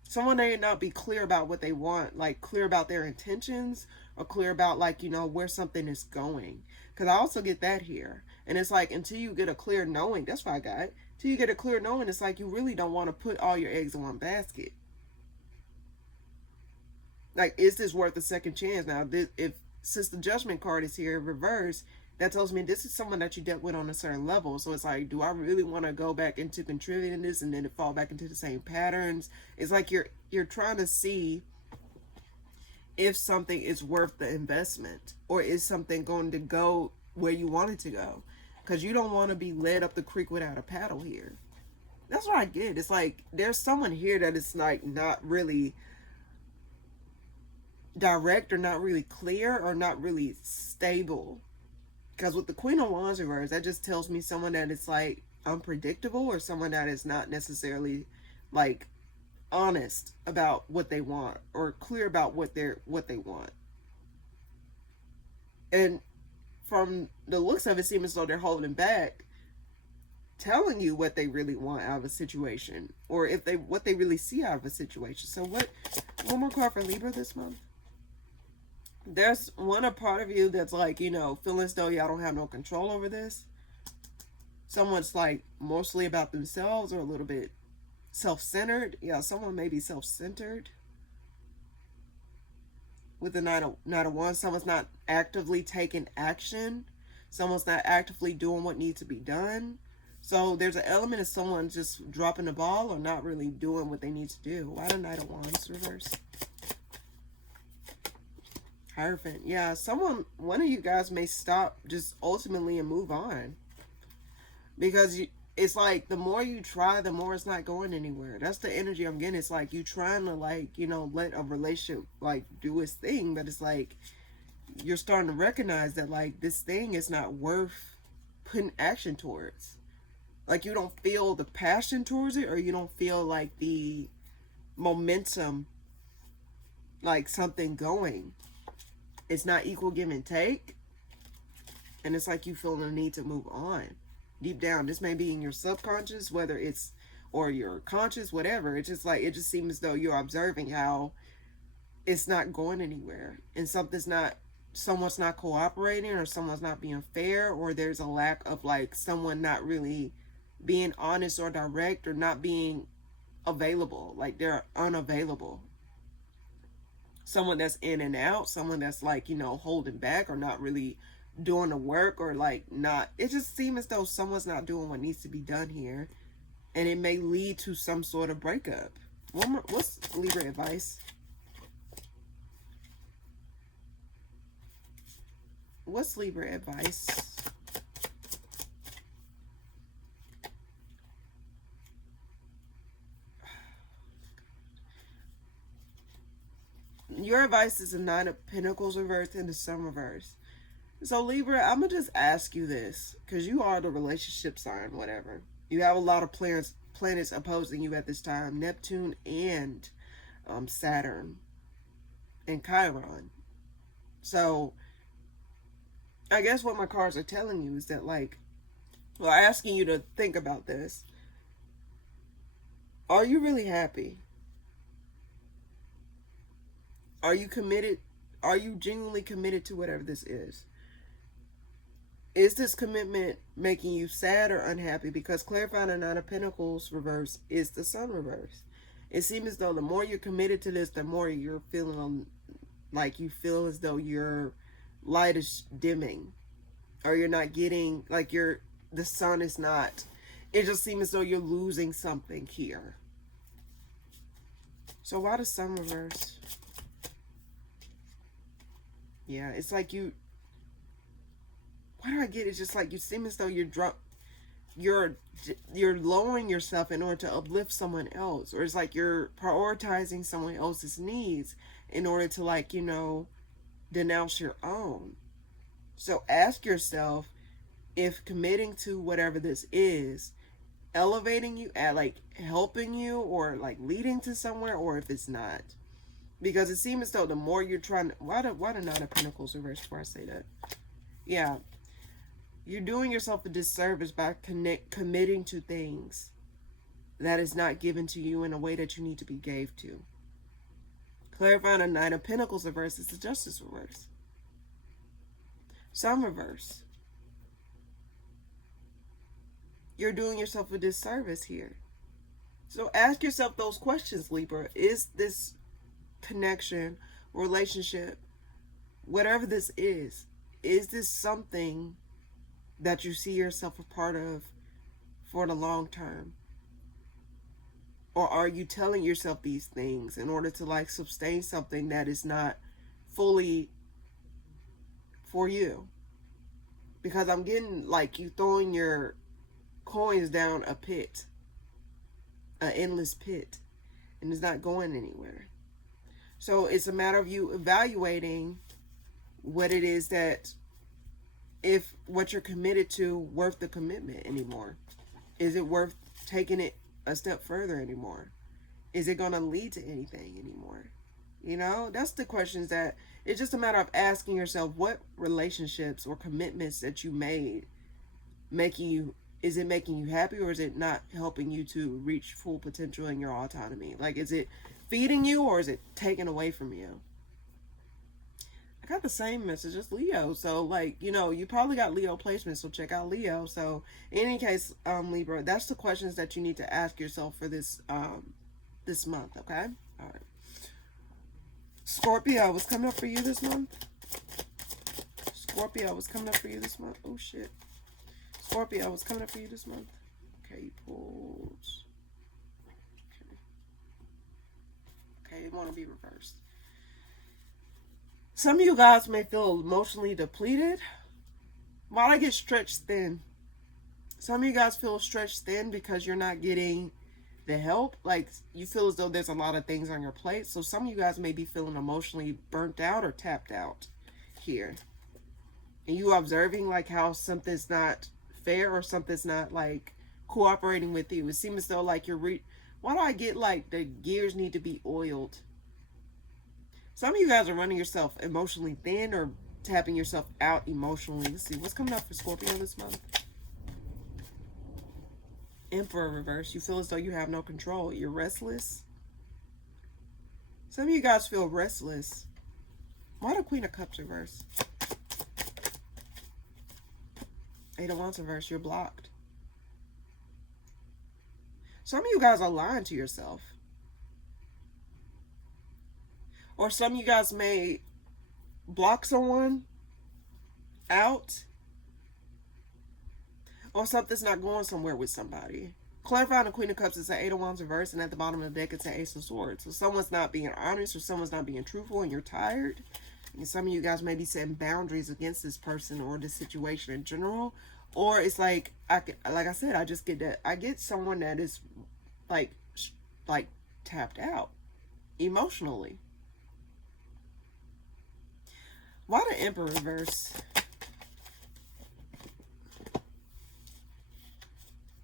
Someone may not be clear about what they want, like clear about their intentions, or clear about like, you know, where something is going. Because I also get that here. And it's like, until you get a clear knowing, that's what I got. Until you get a clear knowing, it's like you really don't want to put all your eggs in one basket. Like, is this worth a second chance? Now, since the Judgment card is here in reverse, that tells me this is someone that you dealt with on a certain level. So it's like, do I really want to go back into contributing this and then it fall back into the same patterns? It's like you're trying to see if something is worth the investment, or is something going to go where you want it to go. Because you don't want to be led up the creek without a paddle here. That's what I get. It's like there's someone here that is like not really direct, or not really clear, or not really stable. Because with the Queen of Wands reverse, that just tells me someone that it's like unpredictable, or someone that is not necessarily like honest about what they want or clear about what they want. And from the looks of it, seems as though they're holding back telling you what they really want out of a situation, or if they what they really see out of a situation. So what, one more card for Libra this month. There's a part of you that's like, you know, feeling as though y'all don't have no control over this. Someone's like mostly about themselves or a little bit self-centered. Yeah, someone may be self-centered. With the Knight of Wands, someone's not actively taking action. Someone's not actively doing what needs to be done. So there's an element of someone just dropping the ball or not really doing what they need to do. Why the Knight of Wands reverse? Hierophant. Yeah, one of you guys may stop just ultimately and move on. Because it's like the more you try, the more it's not going anywhere. That's the energy I'm getting. It's like you trying to, like, you know, let a relationship like do its thing, but it's like you're starting to recognize that like this thing is not worth putting action towards. Like you don't feel the passion towards it, or you don't feel like the momentum, like something going. It's not equal give and take, and it's like you feel the need to move on. Deep down, this may be in your subconscious, whether it's, or your conscious, whatever. It's just like, it just seems as though you're observing how it's not going anywhere, and someone's not cooperating, or someone's not being fair, or there's a lack of like someone not really being honest or direct, or not being available, like they're unavailable. Someone that's in and out, someone that's like, you know, holding back or not really doing the work, or like not, it just seems as though someone's not doing what needs to be done here, and it may lead to some sort of breakup. What's Libra advice? What's Libra advice? Your advice is the Nine of Pentacles reversed and the Sun reversed. So Libra, I'm going to just ask you this, because you are the relationship sign, whatever. You have a lot of planets opposing you at this time. Neptune and Saturn and Chiron. So I guess what my cards are telling you is that, like, well, asking you to think about this. Are you really happy? Are you committed? Are you genuinely committed to whatever this is? Is this commitment making you sad or unhappy? Because clarifying the Nine of Pentacles reverse is the Sun reverse. It seems as though the more you're committed to this, the more you're feeling like you feel as though your light is dimming, or you're not getting, like, the sun is not, it just seems as though you're losing something here. So why the Sun reverse? Yeah, it's like why do I get it? It's just like you seem as though you're lowering yourself in order to uplift someone else, or it's like you're prioritizing someone else's needs in order to, like, you know, denounce your own. So ask yourself if committing to whatever this is elevating you, at like helping you, or like leading to somewhere, or if it's not. Because it seems as though the more you're trying to, why the Nine of Pentacles reversed before I say that? Yeah. You're doing yourself a disservice by committing to things that is not given to you in a way that you need to be gave to. Clarifying a Nine of Pentacles reverse is the Justice reverse. Sun reverse. You're doing yourself a disservice here. So ask yourself those questions, Libra. Is this connection, relationship, whatever this is this something that you see yourself a part of for the long term? Or are you telling yourself these things in order to, like, sustain something that is not fully for you? Because I'm getting like you throwing your coins down a pit, an endless pit, and it's not going anywhere. So it's a matter of you evaluating what it is that, if what you're committed to worth the commitment anymore. Is it worth taking it a step further anymore? Is it going to lead to anything anymore? You know, that's the questions that it's just a matter of asking yourself, what relationships or commitments that you made making you, is it making you happy, or is it not helping you to reach full potential in your autonomy? Like, is it feeding you, or is it taking away from you? I got the same message as Leo. So, like, you know, you probably got Leo placement, so check out Leo. So, in any case, Libra, that's the questions that you need to ask yourself for this month, okay? All right. Scorpio, what's coming up for you this month? Scorpio, what's coming up for you this month? Oh, shit. Scorpio, what's coming up for you this month? Okay, you pulled. Okay, it want to be reversed. Some of you guys may feel emotionally depleted. While I get stretched thin. Some of you guys feel stretched thin because you're not getting the help. Like, you feel as though there's a lot of things on your plate. So some of you guys may be feeling emotionally burnt out or tapped out here. And you observing like how something's not fair or something's not like cooperating with you. It seems as though like why do I get like the gears need to be oiled? Some of you guys are running yourself emotionally thin or tapping yourself out emotionally. Let's see, what's coming up for Scorpio this month? Emperor reverse. You feel as though you have no control. You're restless. Some of you guys feel restless. Why the Queen of Cups reverse? Eight of Wands reverse. You're blocked. Some of you guys are lying to yourself. Or some of you guys may block someone out. Or something's not going somewhere with somebody. Clarifying the Queen of Cups is an Eight of Wands reverse, and at the bottom of the deck it's an Ace of Swords. So someone's not being honest, or someone's not being truthful, and you're tired. And some of you guys may be setting boundaries against this person or this situation in general. Or it's like I said, I just get that I get someone that is like tapped out emotionally. Why the Emperor reverse?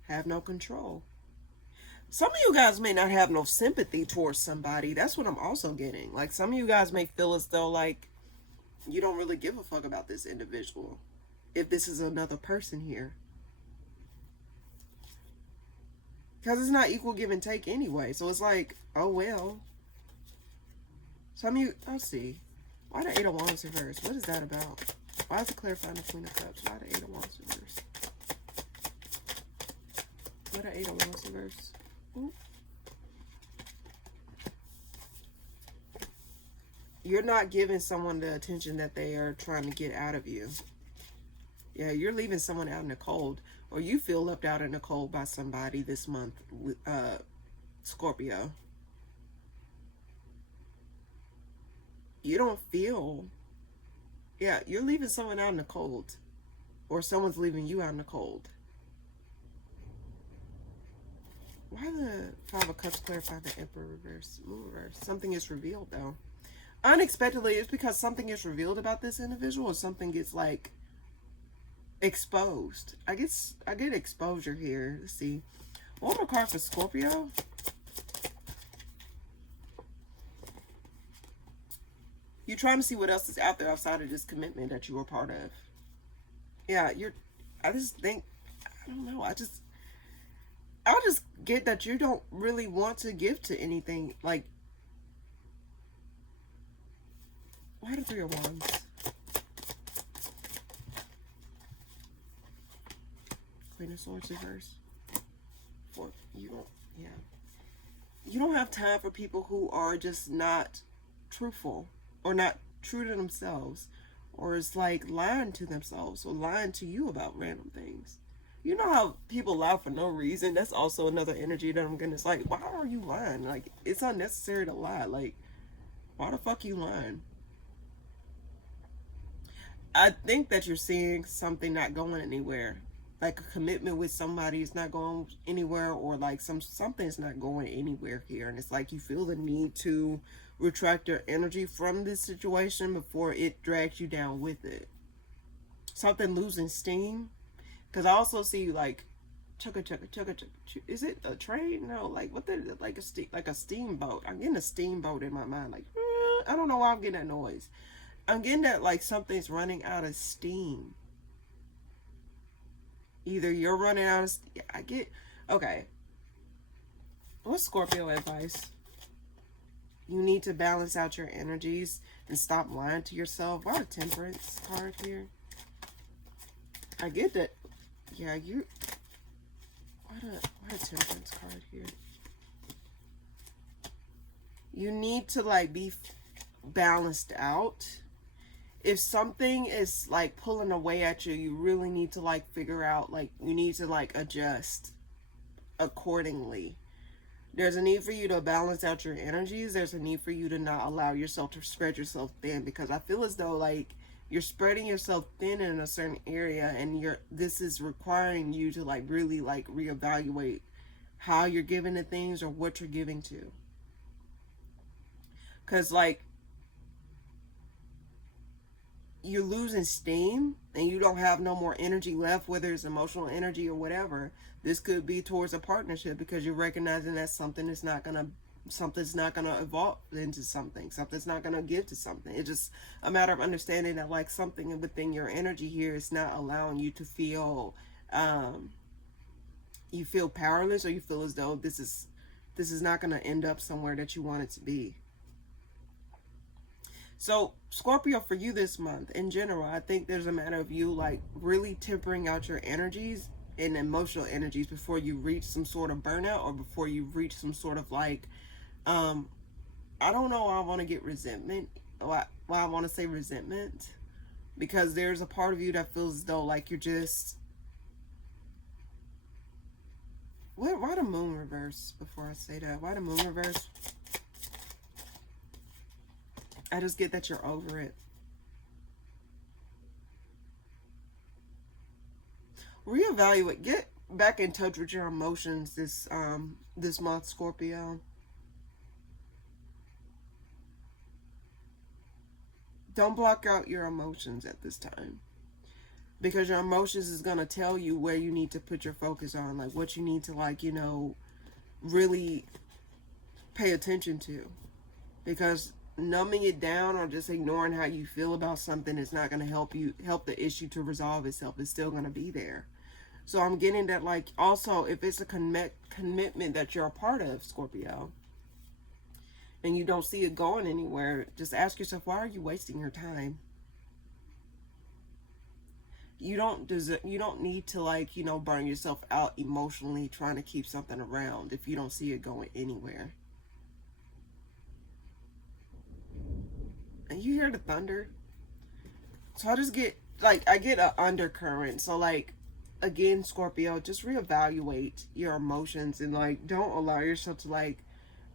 Have no control. Some of you guys may not have no sympathy towards somebody. That's what I'm also getting. Like, some of you guys may feel as though like you don't really give a fuck about this individual if this is another person here, because it's not equal give and take anyway. So it's like, oh well. Some of you, let's see, why the Eight of Wands reverse? What is that about? Why is it clarifying the Queen of Cups? Why the Eight of Wands reverse? What an Eight of Wands reverse. Ooh. You're not giving someone the attention that they are trying to get out of you. Yeah, you're leaving someone out in the cold, or you feel left out in the cold by somebody this month, Scorpio. You don't feel, yeah, you're leaving someone out in the cold, or someone's leaving you out in the cold. Why the Five of Cups clarify the Emperor reverse? Moon reverse. Something is revealed though. Unexpectedly, it's because something is revealed about this individual, or something gets like exposed. I get exposure here. Let's see. One more card for Scorpio. You're trying to see what else is out there outside of this commitment that you were part of. Yeah, I just think, I don't know, I just get that you don't really want to give to anything. Like, why the Three of Wands? Queen of Swords reverse. You don't have time for people who are just not truthful, or not true to themselves, or is like lying to themselves, or lying to you about random things. You know how people lie for no reason? That's also another energy that I'm gonna, it's like, why are you lying? Like, it's unnecessary to lie. Like, why the fuck you lying? I think that you're seeing something not going anywhere. Like, a commitment with somebody is not going anywhere, or like something's not going anywhere here. And it's like you feel the need to retract your energy from this situation before it drags you down with it. Something losing steam. Because I also see like chugga chugga chugga chugga. Is it a train? No, like what the like a steamboat. I'm getting a steamboat in my mind. Like I don't know why I'm getting that noise. I'm getting that like something's running out of steam. Either you're running out of I get okay. What's Scorpio advice? You need to balance out your energies and stop lying to yourself. Why a temperance card here? I get that. Yeah, you. Why a temperance card here? You need to like be balanced out. If something is like pulling away at you, you really need to like figure out, like you need to like adjust accordingly. There's a need for you to balance out your energies. There's a need for you to not allow yourself to spread yourself thin, because I feel as though like you're spreading yourself thin in a certain area, and this is requiring you to like really like reevaluate how you're giving to things or what you're giving to. Because like you're losing steam and you don't have no more energy left, whether it's emotional energy or whatever. This could be towards a partnership, because you're recognizing that something's not gonna evolve into something. Something's not gonna give to something. It's just a matter of understanding that like something within your energy here is not allowing you to feel you feel powerless, or you feel as though this is not gonna end up somewhere that you want it to be. So Scorpio, for you this month in general, I think there's a matter of you like really tempering out your energies and emotional energies before you reach some sort of burnout, or before you reach some sort of like I don't know why I want to get resentment, why I want to say resentment, because there's a part of you that feels as though like you're just why the moon reverse before I say that? Why the moon reverse? I just get that you're over it. Reevaluate. Get back in touch with your emotions this month, Scorpio. Don't block out your emotions at this time, because your emotions is going to tell you where you need to put your focus on, like what you need to like, you know, really pay attention to, because numbing it down or just ignoring how you feel about something is not going to help the issue to resolve itself. It's still going to be there. So I'm getting that like also if it's a commitment that you're a part of, Scorpio, and you don't see it going anywhere, just ask yourself, why are you wasting your time? You don't need to like, you know, burn yourself out emotionally trying to keep something around if you don't see it going anywhere. And you hear the thunder? So I just get like, I get an undercurrent. So like, again, Scorpio, just reevaluate your emotions and like don't allow yourself to like,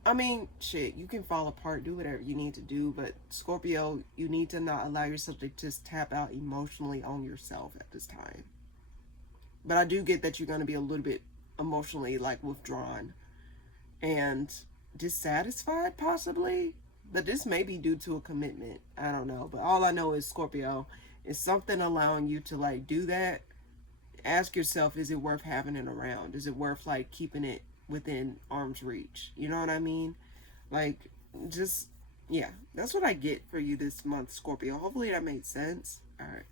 I mean, shit, you can fall apart, do whatever you need to do, but Scorpio, you need to not allow yourself to just tap out emotionally on yourself at this time. But I do get that you're going to be a little bit emotionally like withdrawn and dissatisfied possibly, but this may be due to a commitment. I don't know, but all I know is, Scorpio, is something allowing you to like do that. Ask yourself, is it worth having it around? Is it worth like keeping it within arm's reach? You know what I mean? Like, just, yeah, that's what I get for you this month, Scorpio. Hopefully that made sense. All right.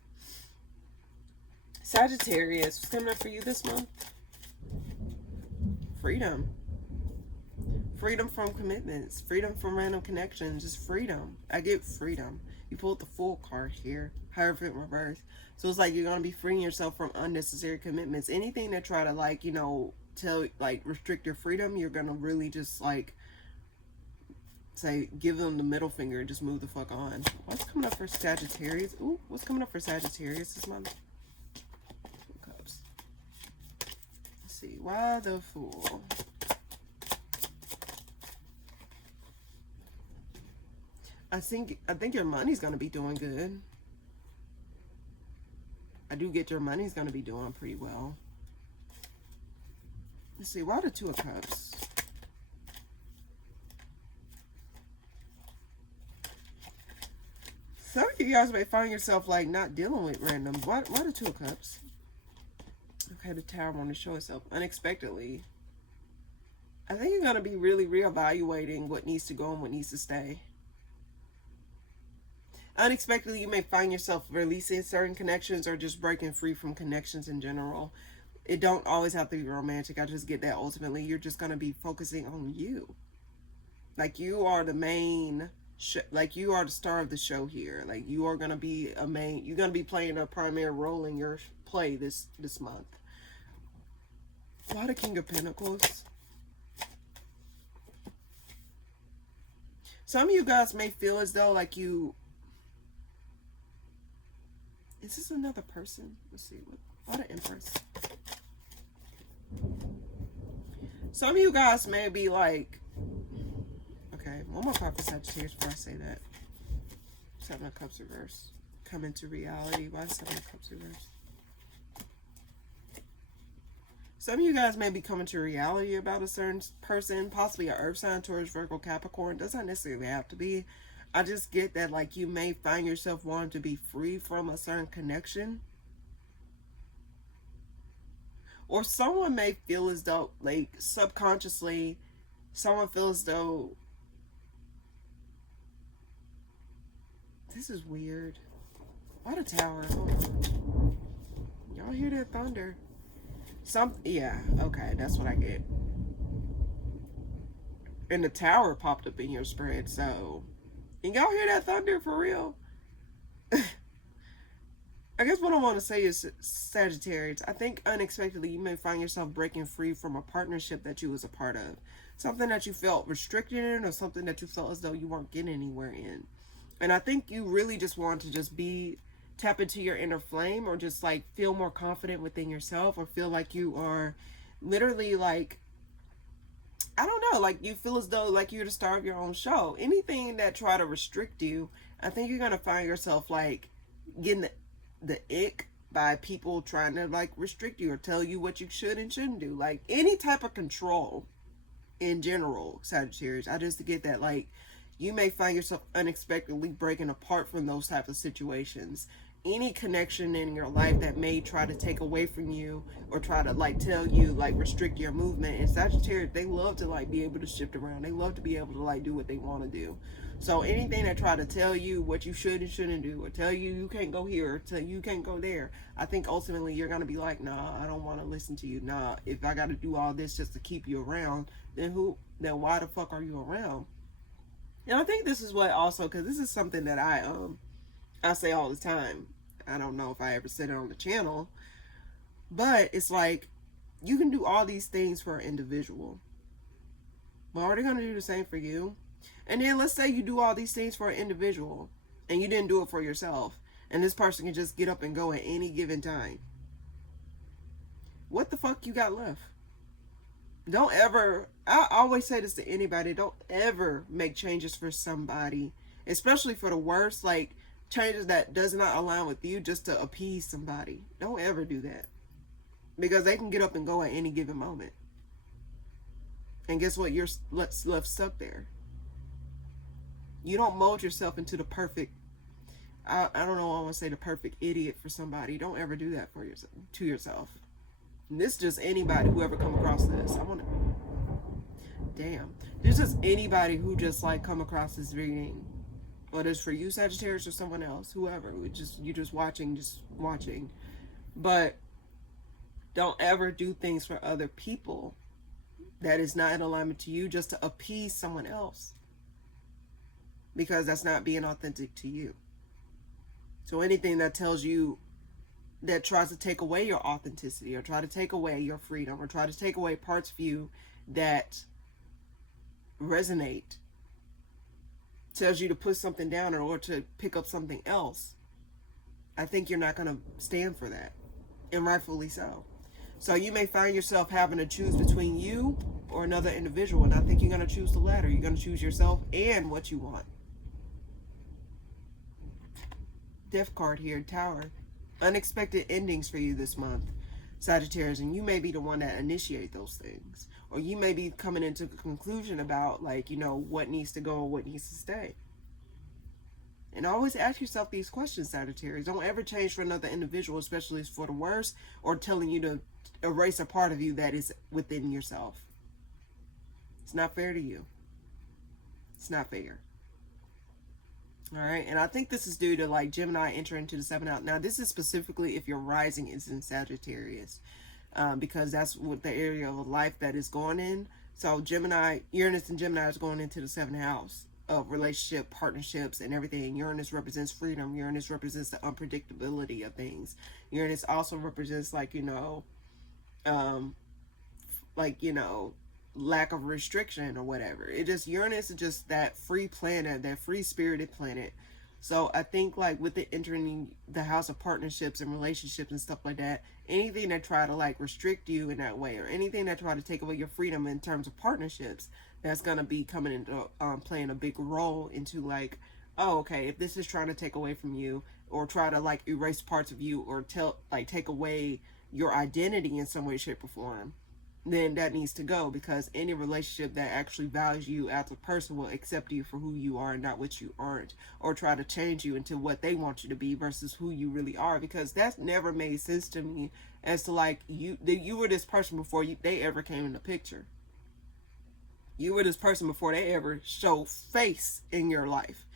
Sagittarius, what's coming up for you this month? Freedom. Freedom from commitments. Freedom from random connections. Just freedom. I get freedom. You pulled the Fool card here. Hierophant reverse. So it's like you're going to be freeing yourself from unnecessary commitments. Anything that try to like, you know, restrict your freedom, you're going to really just like say, give them the middle finger and just move the fuck on. What's coming up for Sagittarius? Ooh, what's coming up for Sagittarius this month? Cups. Let's see. Why the Fool? I think your money's going to be doing good. I do get your money's going to be doing pretty well. Let's see. Why the Two of Cups? Some of you guys may find yourself like not dealing with random. Why the Two of Cups? Okay, the Tower want to show itself unexpectedly. I think you're going to be really reevaluating what needs to go and what needs to stay. Unexpectedly, you may find yourself releasing certain connections or just breaking free from connections in general. It don't always have to be romantic. I just get that ultimately you're just going to be focusing on you. Like you are the main, like you are the star of the show here. Like you are going to be you're going to be playing a primary role in your play this month. Why the King of Pentacles? Some of you guys may feel as though like you... Is this another person? Let's see. What an Empress. Some of you guys may be like... Okay, one more card for Sagittarius before I say that. Seven of Cups reverse. Come into reality. Why Seven of Cups reverse? Some of you guys may be coming to reality about a certain person, possibly an earth sign, Taurus, Virgo, Capricorn. Doesn't necessarily have to be. I just get that like you may find yourself wanting to be free from a certain connection. Or someone may feel as though, like subconsciously, someone feels as though... This is weird. Why the Tower? Hold on. Y'all hear that thunder? Yeah, okay, that's what I get. And the Tower popped up in your spread, so... And y'all hear that thunder for real? I guess what I want to say is, Sagittarius, I think unexpectedly you may find yourself breaking free from a partnership that you was a part of. Something that you felt restricted in, or something that you felt as though you weren't getting anywhere in. And I think you really just want to just tap into your inner flame, or just like feel more confident within yourself, or feel like you are literally like, I don't know, like you feel as though like you're the star of your own show. Anything that try to restrict you, I think you're going to find yourself like getting the ick by people trying to like restrict you or tell you what you should and shouldn't do. Like any type of control in general, Sagittarius. I just get that like you may find yourself unexpectedly breaking apart from those type of situations. Any connection in your life that may try to take away from you or try to like tell you like restrict your movement. And Sagittarius, they love to like be able to shift around. They love to be able to like do what they want to do. So anything that try to tell you what you should and shouldn't do, or tell you you can't go here, or tell you can't go there, I think ultimately you're going to be like, nah, I don't want to listen to you. Nah, if I got to do all this just to keep you around, then why the fuck are you around? And I think this is what also, because this is something that I say all the time. I don't know if I ever said it on the channel, but it's like you can do all these things for an individual. Well, are they going to do the same for you? And then let's say you do all these things for an individual and you didn't do it for yourself, and this person can just get up and go at any given time. What the fuck you got left? Don't ever, I always say this to anybody, don't ever make changes for somebody, especially for the worst, like changes that does not align with you just to appease somebody. Don't ever do that, because they can get up and go at any given moment. And guess what? You're left stuck there. You don't mold yourself into the perfect, I don't know, I want to say the perfect idiot for somebody. Don't ever do that for yourself, to yourself. And this is just anybody who ever come across this. I want to, damn. There's just anybody who just like come across this reading. Whether it's for you, Sagittarius, or someone else, whoever. You're just watching. But don't ever do things for other people that is not in alignment to you just to appease someone else, because that's not being authentic to you. So anything that tells you, that tries to take away your authenticity, or try to take away your freedom, or try to take away parts of you that resonate, tells you to put something down or to pick up something else, I think you're not going to stand for that, and rightfully so. So you may find yourself having to choose between you or another individual, and I think you're going to choose the latter. You're going to choose yourself and what you want. Death card here, Tower. Unexpected endings for you this month, Sagittarius, and you may be the one that initiate those things, or you may be coming into a conclusion about, like, you know, what needs to go or what needs to stay. And always ask yourself these questions, Sagittarius. Don't ever change for another individual, especially for the worse, or telling you to erase a part of you that is within yourself. It's not fair to you. It's not fair. All right, and I think this is due to like Gemini entering into the 7th house. Now, this is specifically if your rising is in Sagittarius, because that's what the area of life that is going in. So Gemini, Uranus and Gemini is going into the 7th house of relationship, partnerships, and everything. Uranus represents freedom. Uranus represents the unpredictability of things. Uranus also represents like, lack of restriction or whatever. It just, Uranus is just that free planet, that free spirited planet. So I think like with it entering the house of partnerships and relationships and stuff like that, anything that try to like restrict you in that way, or anything that try to take away your freedom in terms of partnerships, that's going to be coming into playing a big role into like, oh, okay, if this is trying to take away from you or try to like erase parts of you or take away your identity in some way, shape, or form, then that needs to go, because any relationship that actually values you as a person will accept you for who you are and not what you aren't, or try to change you into what they want you to be versus who you really are, because that's never made sense to me as to like you were this person before they ever came in the picture. You were this person before they ever showed face in your life,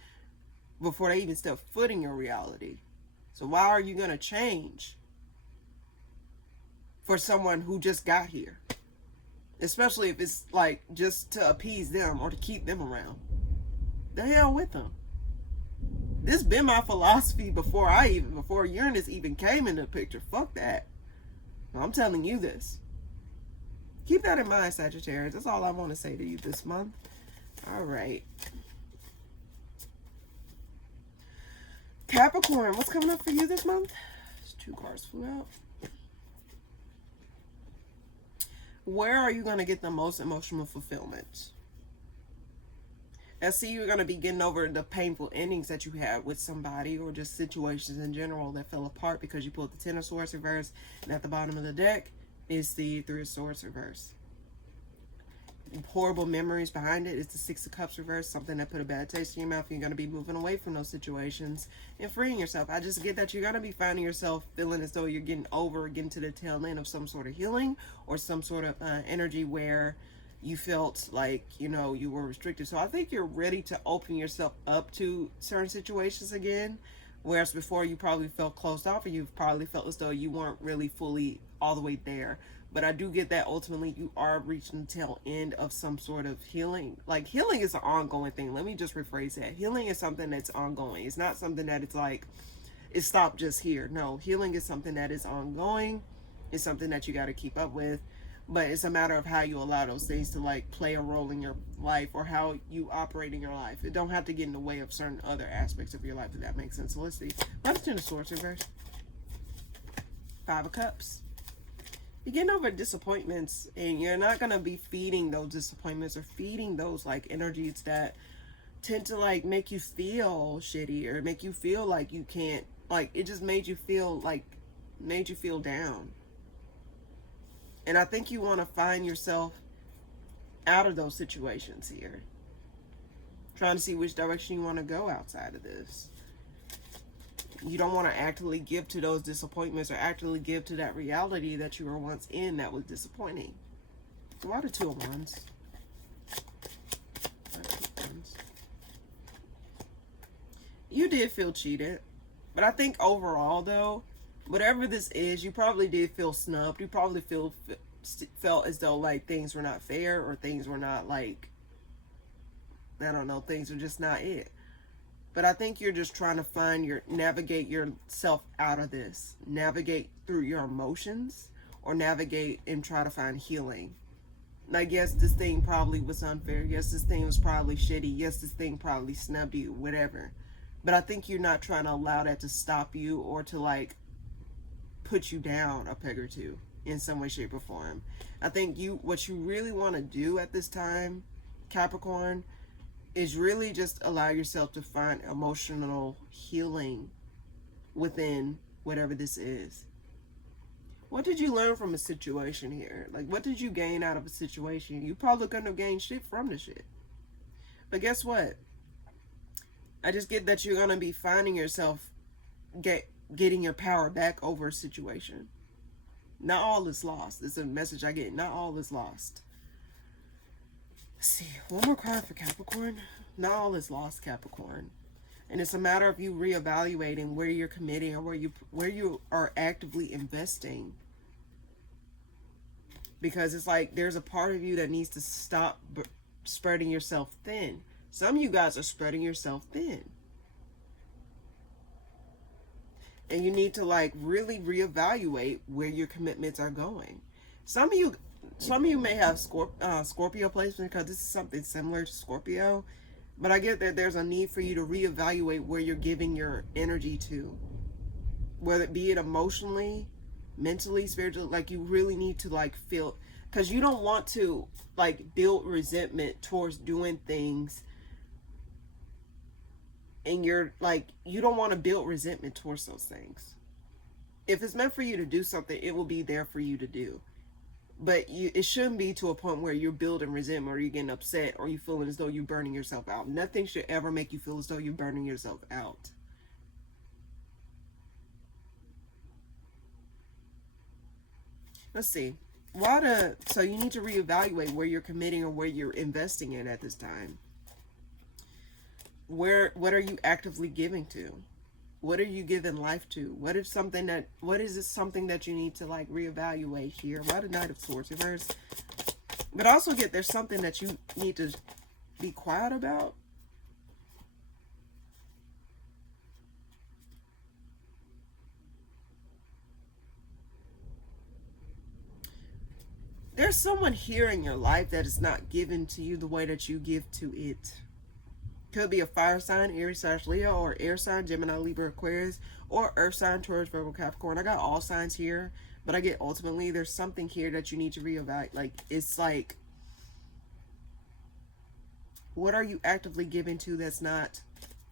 before they even stepped foot in your reality. So why are you going to change for someone who just got here? Especially if it's like just to appease them or to keep them around. The hell with them. This been my philosophy before Uranus even came into the picture. Fuck that. I'm telling you this. Keep that in mind, Sagittarius. That's all I want to say to you this month. All right. Capricorn, what's coming up for you this month? There's 2 cards flew out. Where are you going to get the most emotional fulfillment? I see you're going to be getting over the painful endings that you had with somebody, or just situations in general that fell apart because you pulled the 10 of Swords reverse, and at the bottom of the deck is the 3 of Swords reverse. Horrible memories behind it. It's the 6 of Cups reverse, something that put a bad taste in your mouth. You're going to be moving away from those situations and freeing yourself. I just get that you're going to be finding yourself feeling as though you're getting to the tail end of some sort of healing, or some sort of energy where you felt like, you were restricted. So I think you're ready to open yourself up to certain situations again, whereas before you probably felt closed off, or you probably felt as though you weren't really fully all the way there. But I do get that ultimately you are reaching the tail end of some sort of healing. Like, healing is an ongoing thing. Let me just rephrase that. Healing is something that's ongoing. It's not something that it's like, it stopped just here. No, healing is something that is ongoing. It's something that you got to keep up with. But it's a matter of how you allow those things to like play a role in your life, or how you operate in your life. It don't have to get in the way of certain other aspects of your life, if that makes sense. So let's see. What's 10 of Swords reverse? 5 of Cups. You're getting over disappointments, and you're not going to be feeding those disappointments or feeding those like energies that tend to like make you feel shitty, or make you feel like you can't, like it just made you feel down. And I think you want to find yourself out of those situations here, trying to see which direction you want to go outside of this. You don't want to actively give to those disappointments, or actively give to that reality that you were once in that was disappointing. Why the 2 of Wands? You did feel cheated, but I think overall though, whatever this is, you probably did feel snubbed. You probably felt as though like things were not fair, or things were not like, I don't know, things were just not it. But I think you're just trying to navigate yourself out of this. Navigate through your emotions, or navigate and try to find healing. Like, yes, this thing probably was unfair. Yes, this thing was probably shitty. Yes, this thing probably snubbed you, whatever. But I think you're not trying to allow that to stop you, or to like put you down a peg or two in some way, shape, or form. I think what you really want to do at this time, Capricorn, is really just allow yourself to find emotional healing within whatever this is. What did you learn from a situation here? Like, what did you gain out of a situation? You probably couldn't have gained shit from the shit. But guess what? I just get that you're going to be finding yourself getting your power back over a situation. Not all is lost. It's a message I get. Not all is lost. Let's see. One more card for Capricorn. Not all is lost, Capricorn. And it's a matter of you reevaluating where you're committing or where you are actively investing. Because it's like there's a part of you that needs to stop spreading yourself thin. Some of you guys are spreading yourself thin. And you need to like really reevaluate where your commitments are going. Some of you may have Scorpio placement because this is something similar to Scorpio. But I get that there's a need for you to reevaluate where you're giving your energy to. Whether it be emotionally, mentally, spiritually, like you really need to like feel, because you don't want to like build resentment towards doing things. And you're like, you don't want to build resentment towards those things. If it's meant for you to do something, it will be there for you to do. But it shouldn't be to a point where you're building resentment or you're getting upset or you feeling as though you're burning yourself out. Nothing should ever make you feel as though you're burning yourself out. Let's see. So you need to reevaluate where you're committing or where you're investing in at this time. What are you actively giving to? What are you giving life to? What is something that you need to like reevaluate here? Why the Knight of Swords reverse? But also there's something that you need to be quiet about. There's someone here in your life that is not given to you the way that you give to it. Could be a fire sign, Aries / Leo, or air sign, Gemini, Libra, Aquarius, or earth sign, Taurus, Virgo, Capricorn. I got all signs here, but I get ultimately there's something here that you need to reevaluate. Like, it's like, what are you actively giving to that's not,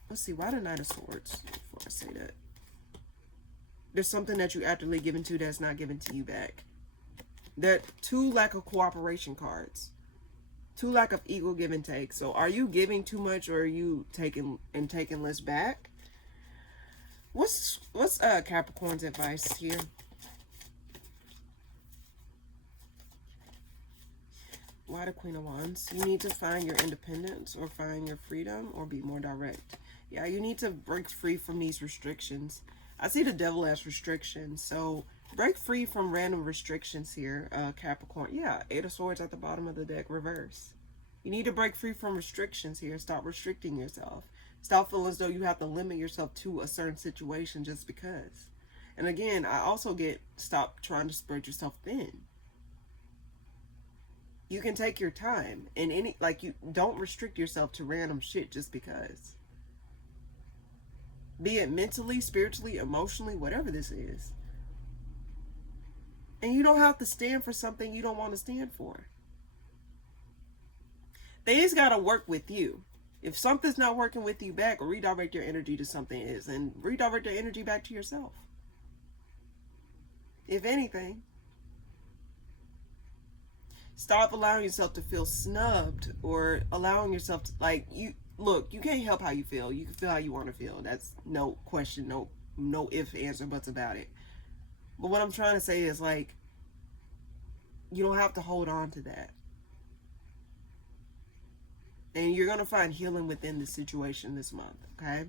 let's see, why the Knight of Swords before I say that? There's something that you actively giving to that's not given to you back. That two lack of cooperation cards. Two lack of equal give and take. So are you giving too much or are you taking less back? What's Capricorn's advice here? Why the Queen of Wands? You need to find your independence or find your freedom or be more direct. Yeah, you need to break free from these restrictions. I see the Devil as restrictions. So break free from random restrictions here, Capricorn. Yeah, 8 of Swords at the bottom of the deck, reverse. You need to break free from restrictions here. Stop restricting yourself. Stop feeling as though you have to limit yourself to a certain situation just because. And again, I also stop trying to spread yourself thin. You can take your time. And you don't restrict yourself to random shit just because. Be it mentally, spiritually, emotionally, whatever this is. And you don't have to stand for something you don't want to stand for. Things got to work with you. If something's not working with you back, redirect your energy to something else and redirect your energy back to yourself. If anything, stop allowing yourself to feel snubbed or allowing yourself to, you can't help how you feel. You can feel how you want to feel. That's no question, no if, ands, or buts about it. But what I'm trying to say is, you don't have to hold on to that. And you're going to find healing within the situation this month, okay?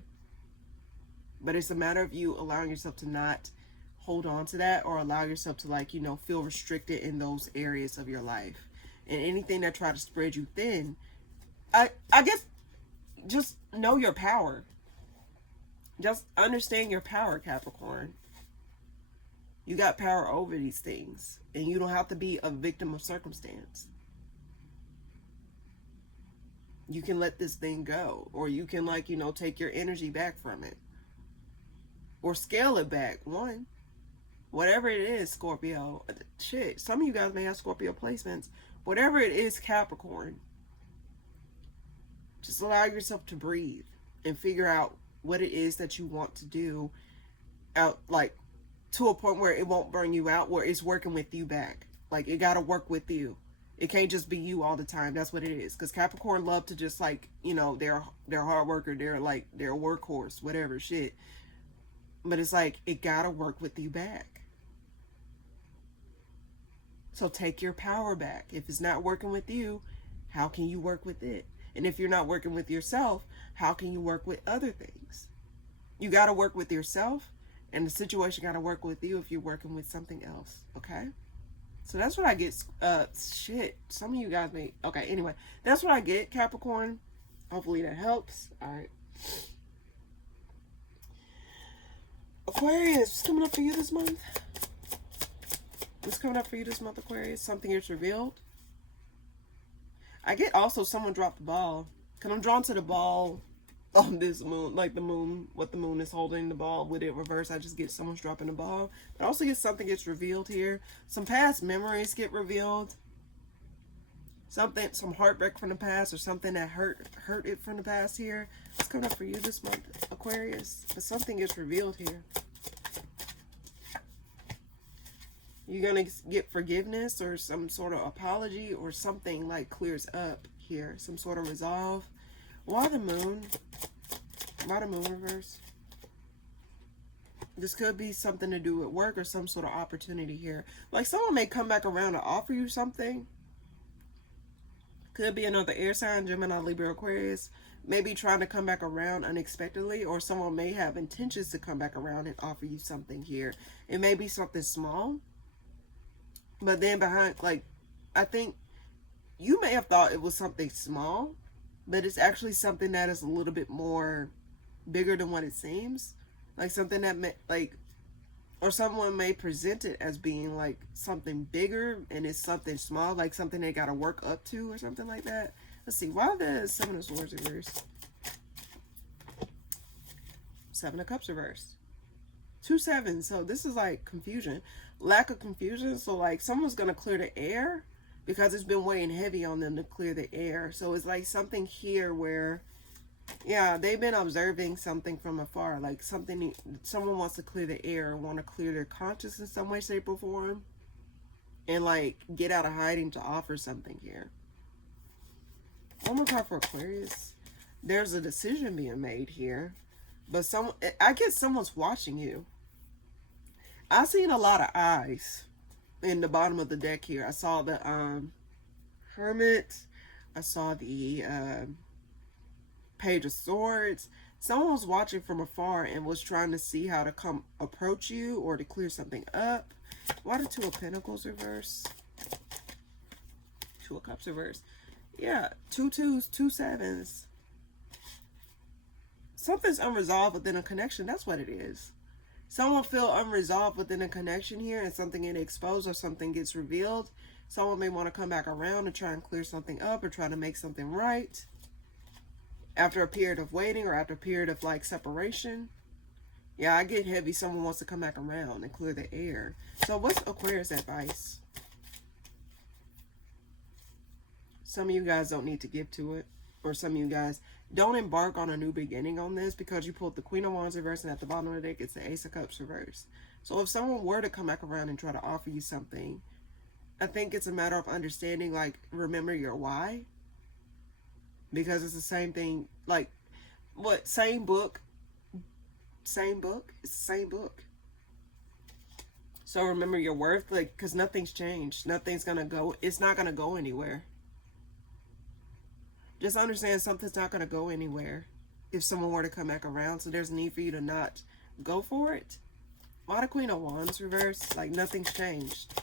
But it's a matter of you allowing yourself to not hold on to that or allow yourself to, feel restricted in those areas of your life. And anything that try to spread you thin, I guess just know your power. Just understand your power, Capricorn. You got power over these things. And you don't have to be a victim of circumstance. You can let this thing go. Or you can, take your energy back from it. Or scale it back. One. Whatever it is, Scorpio. Shit, some of you guys may have Scorpio placements. Whatever it is, Capricorn. Just allow yourself to breathe. And figure out what it is that you want to do. To a point where it won't burn you out. Where it's working with you back. It got to work with you. It can't just be you all the time. That's what it is. Because Capricorn love to just like, you know, they're hard worker. They're like, they're a workhorse, whatever shit. But it's like, it gotta work with you back. So take your power back. If it's not working with you, how can you work with it? And if you're not working with yourself, how can you work with other things? You gotta work with yourself, and the situation gotta work with you if you're working with something else. Okay? So that's what I get. Shit. Some of you guys may. Okay, anyway. That's what I get, Capricorn. Hopefully that helps. Alright. Aquarius, what's coming up for you this month? What's coming up for you this month, Aquarius? Something is revealed. I get also someone dropped the ball. Because I'm drawn to the ball on this moon, like the moon, what the moon is holding the ball with it reversed. I just get someone's dropping the ball. But I also get something gets revealed here. Some past memories get revealed. Something, some heartbreak from the past, or something that hurt it from the past here. What's coming up for you this month, Aquarius? But something gets revealed here. You're going to get forgiveness or some sort of apology, or something like clears up here. Some sort of resolve. Why the moon? Why the moon reverse? This could be something to do with work or some sort of opportunity here. Like someone may come back around to offer you something. Could be another air sign, Gemini, Libra, Aquarius. Maybe trying to come back around unexpectedly, or someone may have intentions to come back around and offer you something here. It may be something small. But then behind, like, I think you may have thought it was something small, but it's actually something that is a little bit more bigger than what it seems. Like something that may, like, or someone may present it as being like something bigger and it's something small, like something they got to work up to or something like that. Let's see, why the Seven of Swords reverse? Seven of Cups reverse. 2 sevens. So this is like confusion, lack of confusion. So like someone's going to clear the air because it's been weighing heavy on them to clear the air. So it's like something here where, yeah, they've been observing something from afar, like something, someone wants to clear the air, want to clear their conscience in some way, shape, or form, and like get out of hiding to offer something here. One more card for Aquarius. There's a decision being made here, but I guess someone's watching you. I've seen a lot of eyes in the bottom of the deck here. I saw the Hermit. I saw the Page of Swords. Someone was watching from afar and was trying to see how to come approach you or to clear something up. Why the Two of Pentacles reverse? Two of Cups reverse. Yeah, 2 2s, 2 7s. Something's unresolved within a connection. That's what it is. Someone feel unresolved within a connection here, and something gets exposed or something gets revealed. Someone may want to come back around and try and clear something up or try to make something right. After a period of waiting or after a period of like separation. Yeah, I get heavy. Someone wants to come back around and clear the air. So what's Aquarius advice? Some of you guys don't need to give to it. Or some of you guys don't embark on a new beginning on this because you pulled the Queen of Wands reverse, and at the bottom of the deck it's the Ace of Cups reverse. So if someone were to come back around and try to offer you something, I think it's a matter of understanding, like, remember your why. Because it's the same thing, like, what, same book, it's the same book. So remember your worth, like, because nothing's changed. Nothing's gonna go, it's not gonna go anywhere. Just understand something's not going to go anywhere if someone were to come back around. So there's a need for you to not go for it. Why the Queen of Wands reverse? Like nothing's changed.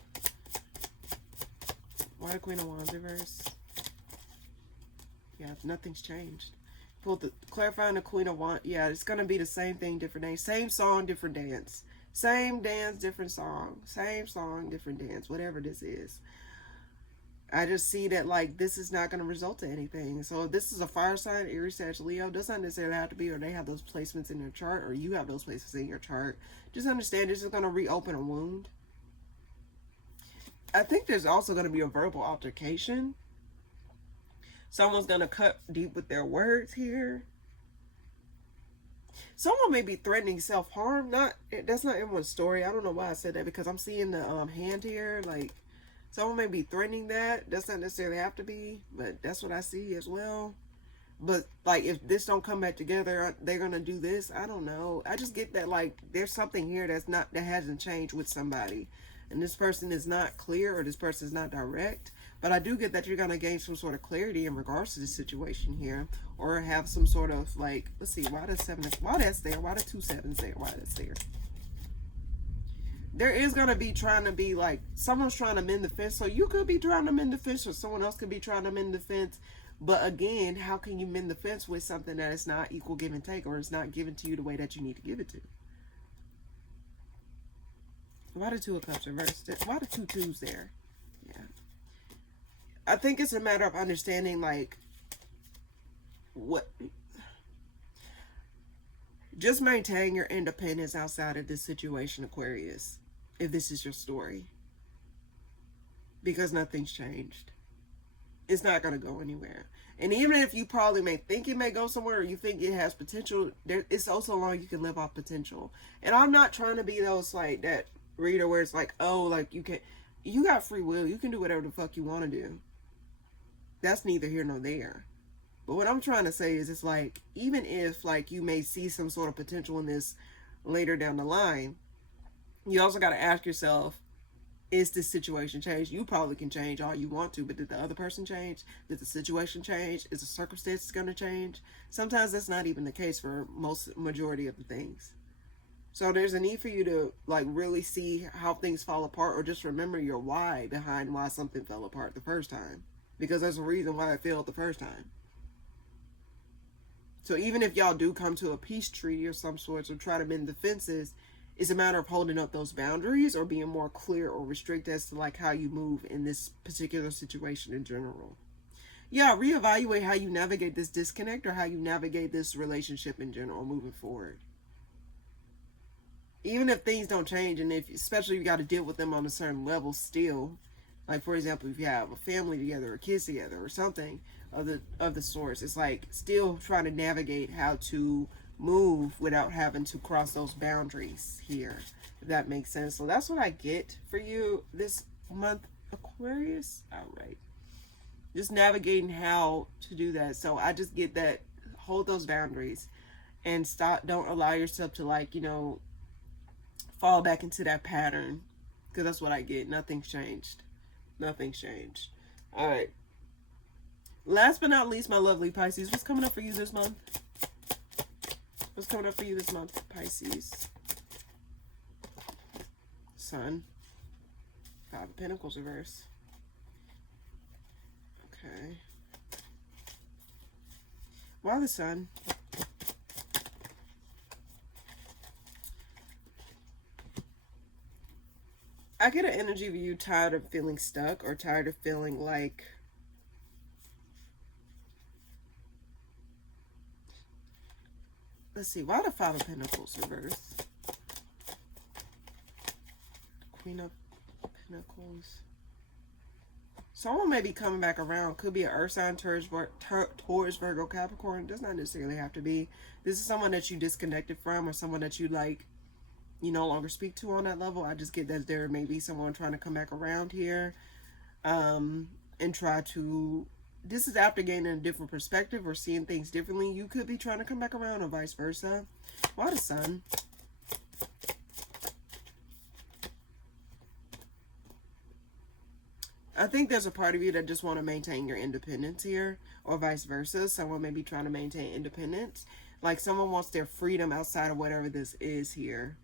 Why the Queen of Wands reverse? Yeah, nothing's changed. Pull the clarifying the Queen of Wands. Yeah, it's going to be the same thing, different name. Same song, different dance. Same dance, different song. Same song, different dance. Whatever this is. I just see that, like, this is not going to result to anything. So if this is a fire sign, Aries, Sag, Leo, doesn't necessarily have to be, or they have those placements in their chart, or you have those placements in your chart. Just understand this is going to reopen a wound. I think there's also going to be a verbal altercation. Someone's going to cut deep with their words here. Someone may be threatening self-harm. That's not everyone's story. I don't know why I said that, because I'm seeing the hand here, like, Someone may be threatening that. Doesn't necessarily have to be, but that's what I see as well. But like, if this don't come back together, they're gonna do this. I don't know. I just get that like there's something here that hasn't changed with somebody, and this person is not clear or this person is not direct. But I do get that you're gonna gain some sort of clarity in regards to this situation here, or have some sort of like, let's see, why the seven? Why that's there? Why the 2 7s there? Why that's there? There is going to be trying to be like someone's trying to mend the fence. So you could be trying to mend the fence, or someone else could be trying to mend the fence. But again, how can you mend the fence with something that is not equal give and take, or it's not given to you the way that you need to give it to? Why the 2 of Cups reversed? Why the 2 twos there? Yeah. I think it's a matter of understanding like what. Just maintain your independence outside of this situation, Aquarius, if this is your story. Because nothing's changed. It's not going to go anywhere. And even if you probably may think it may go somewhere, or you think it has potential, it's also long you can live off potential. And I'm not trying to be those like that reader where it's like, oh, like you got free will. You can do whatever the fuck you want to do. That's neither here nor there. But what I'm trying to say is, it's like, even if like you may see some sort of potential in this later down the line, you also got to ask yourself, is this situation changed? You probably can change all you want to, but did the other person change? Did the situation change? Is the circumstances going to change? Sometimes that's not even the case for majority of the things. So there's a need for you to like really see how things fall apart, or just remember your why behind why something fell apart the first time, because there's a reason why it failed the first time. So even if y'all do come to a peace treaty or some sorts, or try to mend the fences, it's a matter of holding up those boundaries, or being more clear or restrict as to like how you move in this particular situation in general. Yeah, reevaluate how you navigate this disconnect, or how you navigate this relationship in general moving forward. Even if things don't change, and especially if you got to deal with them on a certain level still, like for example, if you have a family together or kids together or something of the sorts, it's like still trying to navigate how to move without having to cross those boundaries here, if that makes sense. So that's what I get for you this month, Aquarius. All right, just navigating how to do that. So I just get that, hold those boundaries and don't allow yourself to like, fall back into that pattern, because that's what I get. Nothing's changed. Nothing's changed. All right. Last but not least, my lovely Pisces, what's coming up for you this month? What's coming up for you this month, Pisces? Sun. 5 of Pentacles reverse. Okay. Why the Sun? I get an energy of you tired of feeling stuck, or tired of feeling like let's see, why the 5 of Pentacles reverse? Queen of Pentacles. Someone may be coming back around. Could be an Earth sign, Taurus, Virgo, Capricorn. Does not necessarily have to be. This is someone that you disconnected from, or someone that you like you no longer speak to on that level. I just get that there may be someone trying to come back around here, and try to, this is after gaining a different perspective or seeing things differently. You could be trying to come back around, or vice versa. Why the Sun? I think there's a part of you that just want to maintain your independence here, or vice versa. Someone may be trying to maintain independence. Like someone wants their freedom outside of whatever this is here,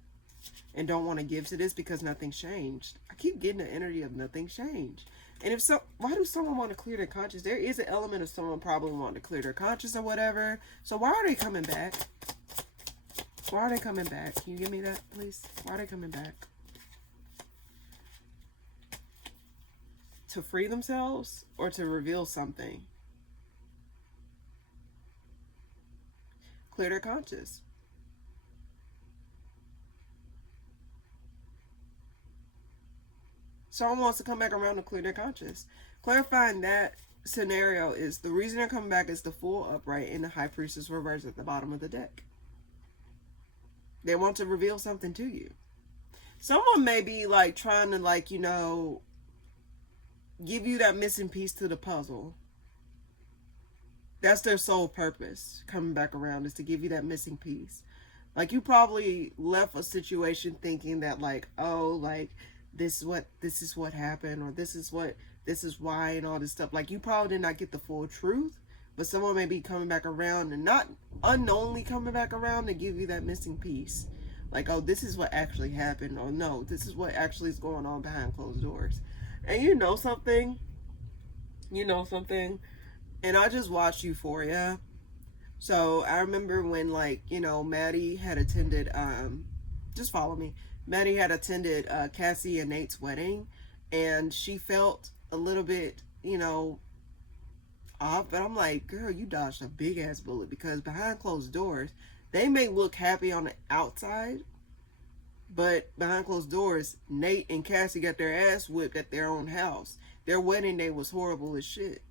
and don't want to give to this because nothing's changed. I keep getting the energy of nothing's changed. And if so, why do someone want to clear their conscience? There is an element of someone probably wanting to clear their conscience or whatever. So why are they coming back? Why are they coming back? Can you give me that, please? Why are they coming back? To free themselves, or to reveal something? Clear their conscience. Someone wants to come back around to clear their conscience. Clarifying that scenario is the reason they're coming back is the Fool upright and the High Priestess reverse at the bottom of the deck. They want to reveal something to you. Someone may be like trying to like, give you that missing piece to the puzzle. That's their sole purpose coming back around, is to give you that missing piece. Like, you probably left a situation thinking that, like, oh, like, this is what happened, or this is why, and all this stuff. Like, you probably did not get the full truth, but someone may be coming back around, and not unknowingly coming back around to give you that missing piece. Like, oh, this is what actually happened, or no, this is what actually is going on behind closed doors. And you know something, and I just watched Euphoria. So I remember when, like, Maddie had attended, just follow me. Maddie had attended Cassie and Nate's wedding, and she felt a little bit, off. But I'm like, girl, you dodged a big ass bullet, because behind closed doors, they may look happy on the outside, but behind closed doors, Nate and Cassie got their ass whipped at their own house. Their wedding day was horrible as shit.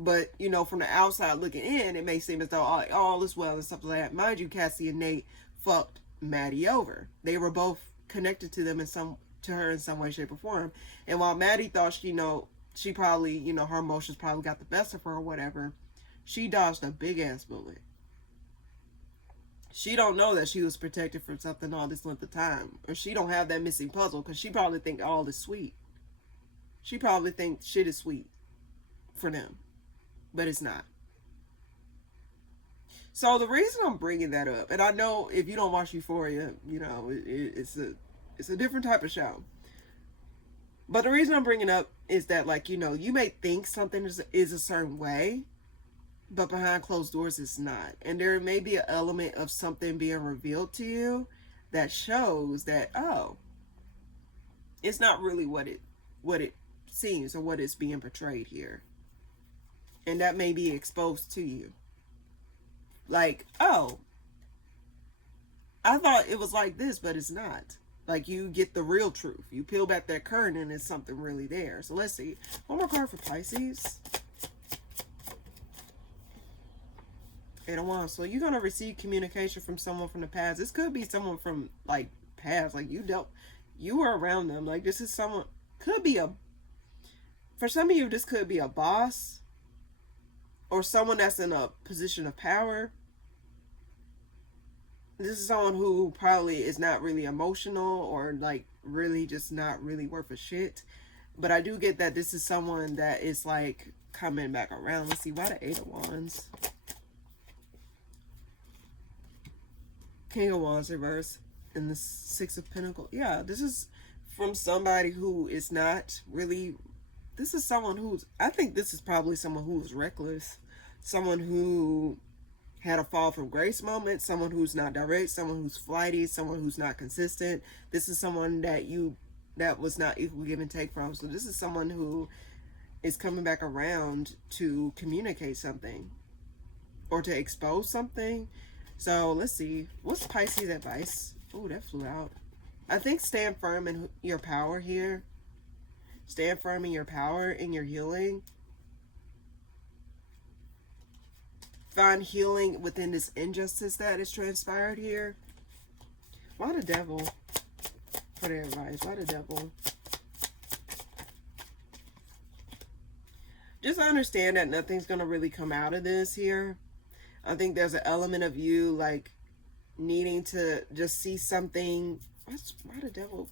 But, from the outside looking in, it may seem as though all is well and stuff like that. Mind you, Cassie and Nate fucked Maddie over. They were both connected to her in some way, shape, or form. And while Maddie thought she probably, her emotions probably got the best of her or whatever, she dodged a big ass bullet. She don't know that she was protected from something all this length of time. Or she don't have that missing puzzle, because she probably think all is sweet. She probably think shit is sweet for them. But it's not. So the reason I'm bringing that up, and I know if you don't watch Euphoria, it's a different type of show. But the reason I'm bringing up is that, like, you may think something is a certain way, but behind closed doors it's not. And there may be an element of something being revealed to you that shows that, oh, it's not really what it seems, or what is being portrayed here. And that may be exposed to you. Like, oh, I thought it was like this, but it's not. Like, you get the real truth. You peel back that curtain and it's something really there. So let's see. One more card for Pisces. Eight of Wands. So you're going to receive communication from someone from the past. This could be someone from, like, past. Like, you were around them. Like, this is someone, for some of you, this could be a boss, or someone that's in a position of power. This is someone who probably is not really emotional, or, like, really just not really worth a shit. But I do get that this is someone that is, like, coming back around. Let's see, why the Eight of Wands? King of Wands reverse, and the Six of Pentacles. Yeah, this is from somebody who is not really... This is someone who's... I think this is probably someone who's reckless. Someone who had a fall from grace moment. Someone who's not direct. Someone who's flighty. Someone who's not consistent. This is someone that was not equal give and take from. So this is someone who is coming back around to communicate something, or to expose something. So let's see. What's Pisces advice? Oh, that flew out. I think stand firm in your power here. Stand firm in your power, in your healing. Find healing within this injustice that is transpired here. Why the Devil? For their advice. Why the Devil? Just understand that nothing's going to really come out of this here. I think there's an element of you, like, needing to just see something. Why the Devil?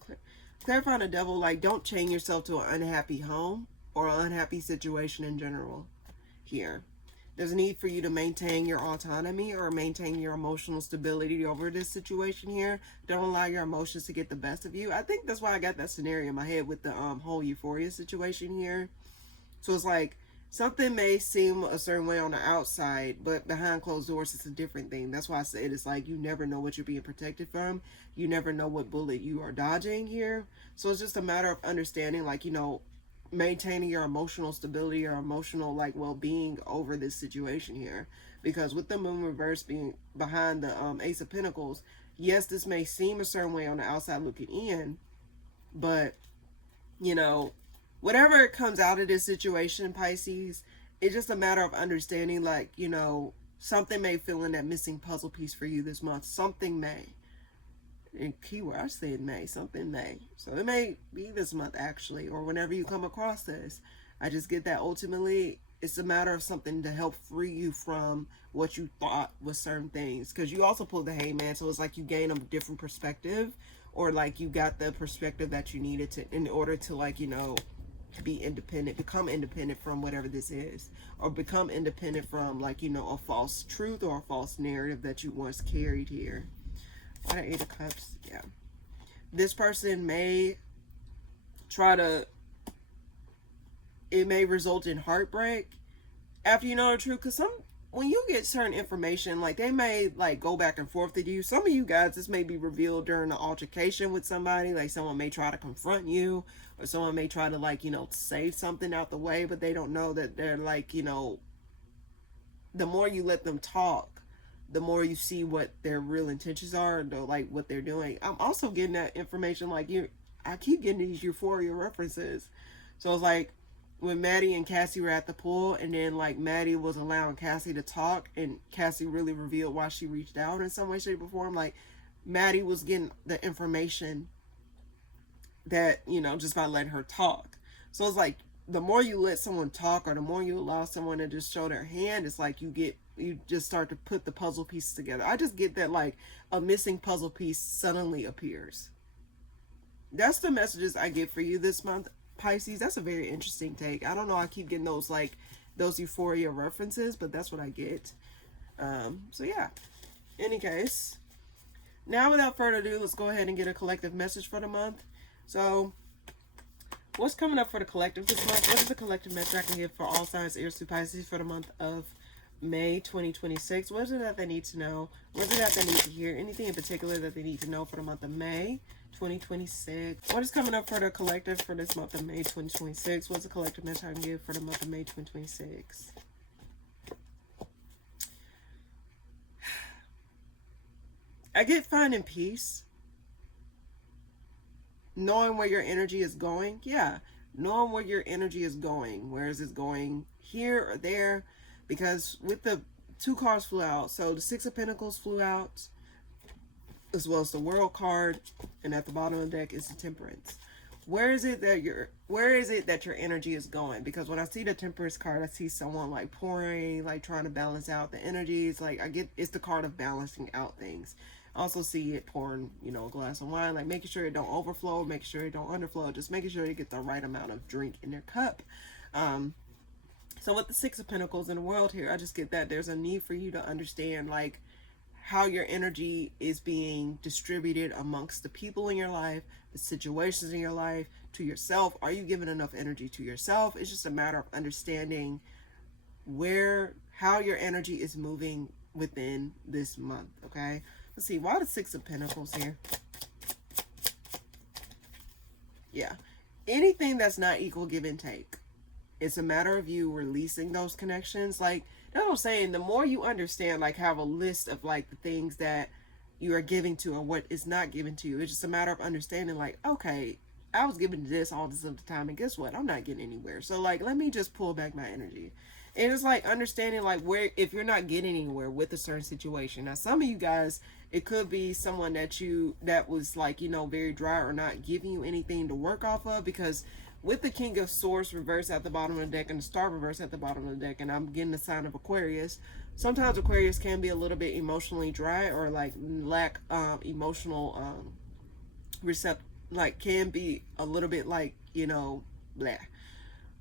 Clarifying the Devil, like, don't chain yourself to an unhappy home or an unhappy situation in general here. There's a need for you to maintain your autonomy, or maintain your emotional stability over this situation here. Don't allow your emotions to get the best of you. I think that's why I got that scenario in my head with the whole Euphoria situation here. So it's like, something may seem a certain way on the outside, but behind closed doors, it's a different thing. That's why I said it's like, you never know what you're being protected from. You never know what bullet you are dodging here. So it's just a matter of understanding, like, maintaining your emotional stability, or emotional, like, well-being over this situation here. Because with the Moon reverse being behind the Ace of Pentacles, yes, this may seem a certain way on the outside looking in, but, whatever comes out of this situation, Pisces, it's just a matter of understanding, like, something may fill in that missing puzzle piece for you this month. Something may. And keyword, I said May, something May. So it may be this month actually, or whenever you come across this. I just get that ultimately it's a matter of something to help free you from what you thought was certain things. Because you also pulled the Hangman, so it's like you gain a different perspective, or like you got the perspective that you needed to in order to, like, you know, be independent, become independent from whatever this is, or become independent from, like, you know, a false truth or a false narrative that you once carried here. Why the Eight of Cups? Yeah. This person may try to, it may result in heartbreak after you know the truth. Because when you get certain information, like, they may, like, go back and forth with you. Some of you guys, this may be revealed during an altercation with somebody. Like, someone may try to confront you, or someone may try to, like, you know, say something out the way, but they don't know that they're, like, you know, the more you let them talk, the more you see what their real intentions are, and like what they're doing. I'm also getting that information, like, I keep getting these euphoria references. So it's like when Maddie and Cassie were at the pool, and then, like, Maddie was allowing Cassie to talk, and Cassie really revealed why she reached out in some way, shape, or form. Like, Maddie was getting the information that, you know, just by letting her talk. So it's like the more you let someone talk, or the more you allow someone to just show their hand, it's like you just start to put the puzzle pieces together. I just get that, like, a missing puzzle piece suddenly appears. That's the messages I get for you this month, Pisces. That's a very interesting take. I don't know, I keep getting those, like, those euphoria references, but that's what I get. So yeah, any case, now without further ado, let's go ahead and get a collective message for the month. So what's coming up for the collective this month? What is the collective message I can give for all signs, Aries to Pisces, for the month of May 2026? What is it that they need to know? What is it that they need to hear? Anything in particular that they need to know for the month of May 2026? What is coming up for the collective for this month of May 2026? What's the collective message I can give for the month of May 2026? I get finding peace. Knowing where your energy is going. Yeah, knowing where your energy is going. Where is it going? Here or there? Because with the two cards flew out. So the Six of Pentacles flew out, as well as the World card, and at the bottom of the deck is the Temperance. Where is it that your energy is going? Because when I see the Temperance card, I see someone, like, pouring, like, trying to balance out the energies. Like, it's the card of balancing out things. I also see it pouring, you know, a glass of wine, like making sure it don't overflow, making sure it don't underflow, just making sure they get the right amount of drink in their cup. So with the Six of Pentacles in the world here, I just get that there's a need for you to understand, like, how your energy is being distributed amongst the people in your life, the situations in your life, to yourself. Are you giving enough energy to yourself? It's just a matter of understanding how your energy is moving within this month, okay? Let's see, why the Six of Pentacles here? Yeah, anything that's not equal give and take. It's a matter of you releasing those connections. Like, that's what I'm saying. The more you understand, like, have a list of, like, the things that you are giving to and what is not given to you. It's just a matter of understanding, like, okay, I was given this all this other time, and guess what? I'm not getting anywhere. So, like, let me just pull back my energy. And it's like understanding, like, where, if you're not getting anywhere with a certain situation. Now, some of you guys, it could be someone that was, like, you know, very dry or not giving you anything to work off of. Because with the King of Swords reverse at the bottom of the deck and the Star reverse at the bottom of the deck, and I'm getting the sign of Aquarius, sometimes Aquarius can be a little bit emotionally dry, or, like, lack emotional like, can be a little bit, like, you know, blah.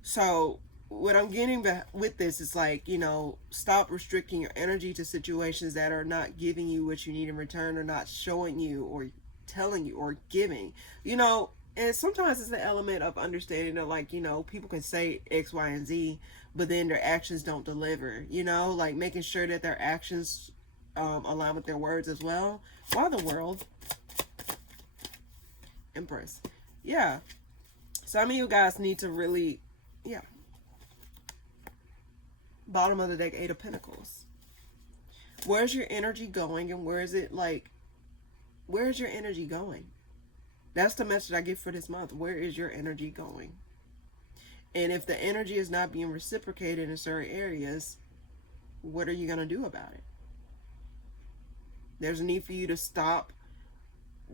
So what I'm getting back with this is, like, you know, stop restricting your energy to situations that are not giving you what you need in return, or not showing you or telling you or giving, you know. And sometimes it's the element of understanding that, like, you know, people can say X, Y, and Z, but then their actions don't deliver, you know, like making sure that their actions align with their words as well. Why the World? Empress. Yeah, some of you guys need to really, yeah. Bottom of the deck, Eight of Pentacles. Where's your energy going, and where's your energy going? That's the message I get for this month. Where is your energy going? And if the energy is not being reciprocated in certain areas, what are you going to do about it? There's a need for you to stop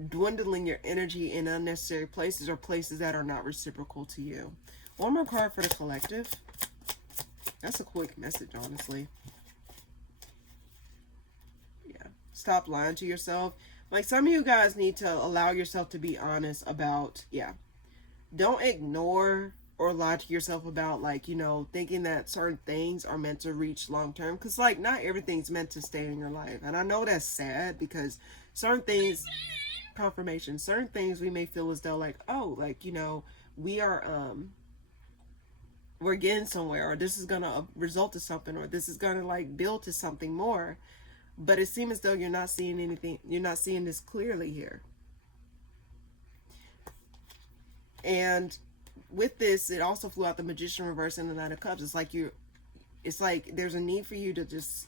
dwindling your energy in unnecessary places or places that are not reciprocal to you. One more card for the collective. That's a quick message, honestly. Yeah. Stop lying to yourself. Like, some of you guys need to allow yourself to be honest about, yeah. Don't ignore or lie to yourself about, like, you know, thinking that certain things are meant to reach long term. Because, like, not everything's meant to stay in your life. And I know that's sad because certain things, confirmation, certain things we may feel as though, like, oh, like, you know, we're getting somewhere, or this is gonna result to something, or this is gonna like build to something more. But it seems as though you're not seeing anything, you're not seeing this clearly here. And with this, it also flew out the Magician reverse and the Knight of Cups. It's like there's a need for you to just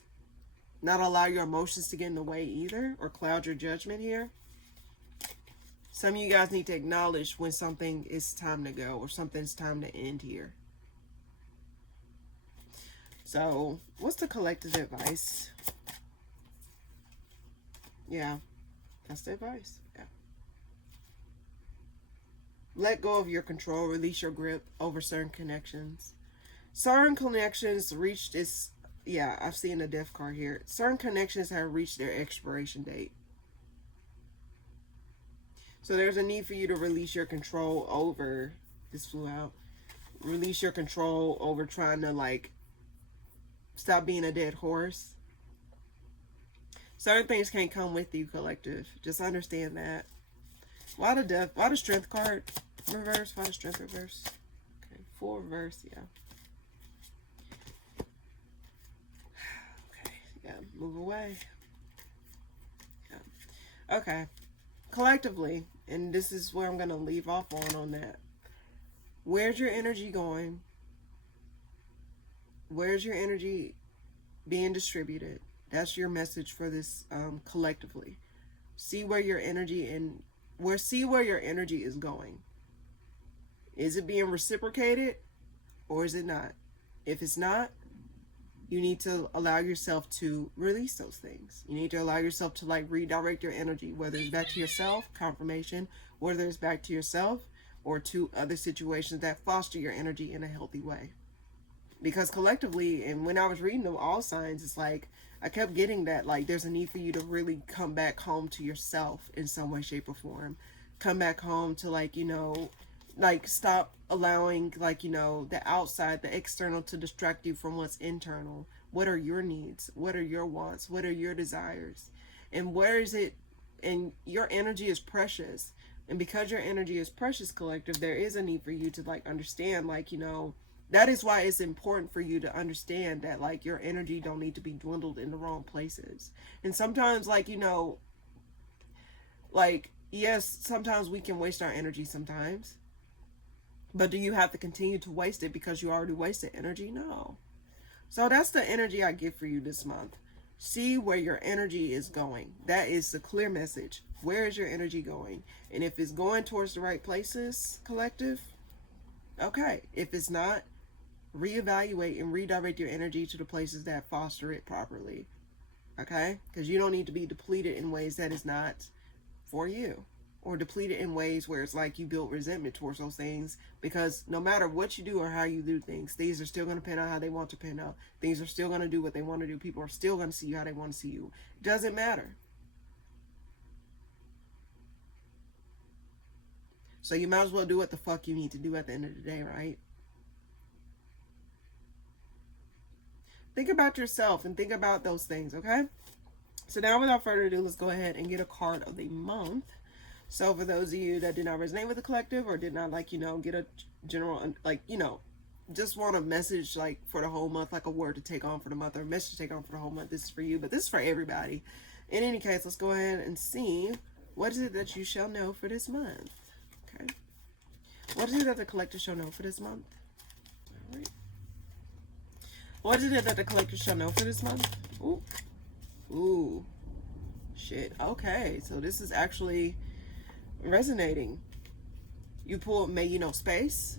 not allow your emotions to get in the way either, or cloud your judgment here. Some of you guys need to acknowledge when something is time to go, or something's time to end here. So, what's the collective advice? Yeah, that's the advice. Yeah. Let go of your control. Release your grip over certain connections. Certain connections reached this. Yeah, I've seen the death card here. Certain connections have reached their expiration date. So there's a need for you to release your control over. This flew out. Release your control over trying to, like, stop being a dead horse. Certain things can't come with you, collective. Just understand that. Why the death? Why the strength card reverse? Why the strength reverse? Okay, full reverse, yeah. Okay, yeah, move away. Yeah. Okay, collectively, and this is where I'm going to leave off on that. Where's your energy going? Where's your energy being distributed? That's your message for this collectively. See where your energy see where your energy is going. Is it being reciprocated or is it not? If it's not, you need to allow yourself to release those things. You need to allow yourself to, like, redirect your energy, whether it's back to yourself, confirmation, whether it's back to yourself or to other situations that foster your energy in a healthy way. Because collectively, and when I was reading them all signs, it's like I kept getting that, like, there's a need for you to really come back home to yourself in some way, shape, or form. Come back home to, like, you know, like, stop allowing, like, you know, the outside, the external to distract you from what's internal. What are your needs? What are your wants? What are your desires? And where is it? And your energy is precious. And because your energy is precious, collective, there is a need for you to, like, understand, like, you know, that is why it's important for you to understand that, like, your energy don't need to be dwindled in the wrong places. And sometimes, like, you know, like, yes, sometimes we can waste our energy sometimes. But do you have to continue to waste it because you already wasted energy? No. So that's the energy I give for you this month. See where your energy is going. That is the clear message. Where is your energy going? And if it's going towards the right places, collective, okay. If it's not, reevaluate and redirect your energy to the places that foster it properly. Okay? Because you don't need to be depleted in ways that is not for you. Or depleted in ways where it's like you build resentment towards those things. Because no matter what you do or how you do things are still going to pan out how they want to pan out. Things are still going to do what they want to do. People are still going to see you how they want to see you. It doesn't matter. So you might as well do what the fuck you need to do at the end of the day, right? Think about yourself and think about those things, okay? So now without further ado, let's go ahead and get a card of the month. So for those of you that did not resonate with the collective or did not, like, you know, get a general, like, you know, just want a message, like, for the whole month, like a word to take on for the month or a message to take on for the whole month, this is for you, but this is for everybody. In any case, let's go ahead and see what is it that you shall know for this month. Okay. What is it that the collective shall know for this month? All right. What is it that the collector shall know for this month? Ooh. Ooh. Shit. Okay. So this is actually resonating. You pull, may you know space.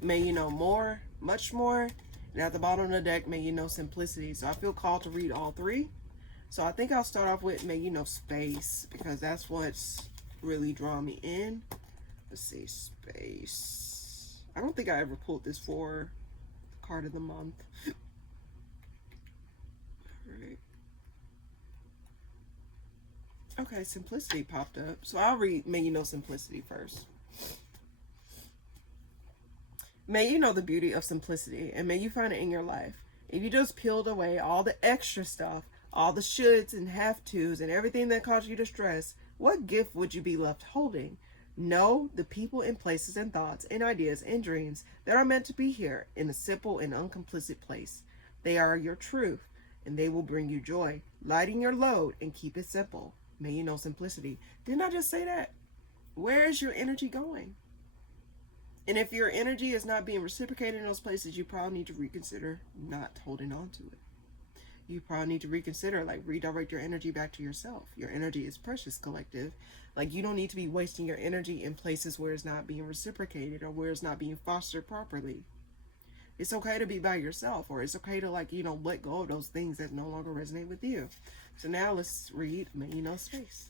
May you know more. Much more. And at the bottom of the deck, may you know simplicity. So I feel called to read all three. So I think I'll start off with may you know space. Because that's what's really drawn me in. Let's see, space. I don't think I ever pulled this for the card of the month. All right. Okay, simplicity popped up. So I'll read May You Know Simplicity first. May you know the beauty of simplicity, and may you find it in your life. If you just peeled away all the extra stuff, all the shoulds and have-tos and everything that caused you to stress, what gift would you be left holding? Know the people and places and thoughts and ideas and dreams that are meant to be here in a simple and uncomplicit place. They are your truth, and they will bring you joy, lighten your load, and keep it simple. May you know simplicity. Didn't I just say that? Where is your energy going? And if your energy is not being reciprocated in those places, you probably need to reconsider not holding on to it. You probably need to reconsider, like, redirect your energy back to yourself. Your energy is precious, collective. Like, you don't need to be wasting your energy in places where it's not being reciprocated or where it's not being fostered properly. It's okay to be by yourself, or it's okay to, like, you know, let go of those things that no longer resonate with you. So now let's read May You Know Space.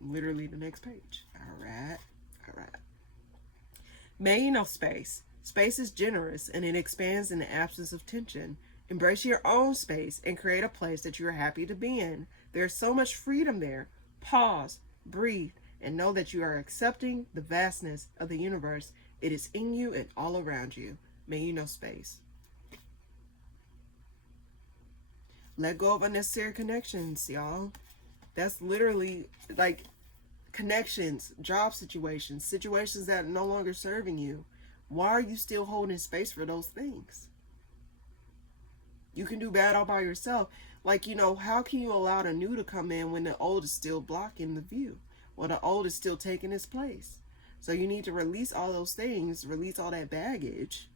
Literally the next page. All right. May you know space. Space is generous and it expands in the absence of tension. Embrace your own space and create a place that you are happy to be in. There's so much freedom there. Pause, breathe, and know that you are accepting the vastness of the universe. It is in you and all around you. May you know space. Let go of unnecessary connections, y'all. That's literally like connections, job situations, situations that are no longer serving you. Why are you still holding space for those things? You can do bad all by yourself. Like, you know, how can you allow the new to come in when the old is still blocking the view? Well, the old is still taking its place. So you need to release all those things, release all that baggage,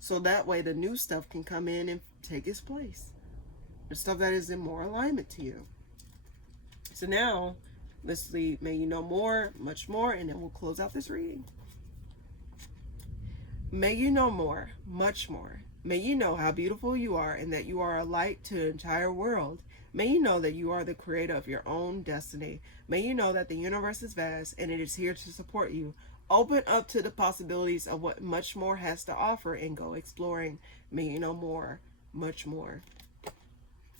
so that way the new stuff can come in and take its place. The stuff that is in more alignment to you. So now, let's see, may you know more, much more, and then we'll close out this reading. May you know more, much more. May you know how beautiful you are and that you are a light to the entire world. May you know that you are the creator of your own destiny. May you know that the universe is vast and it is here to support you. Open up to the possibilities of what much more has to offer and go exploring. May you know more, much more.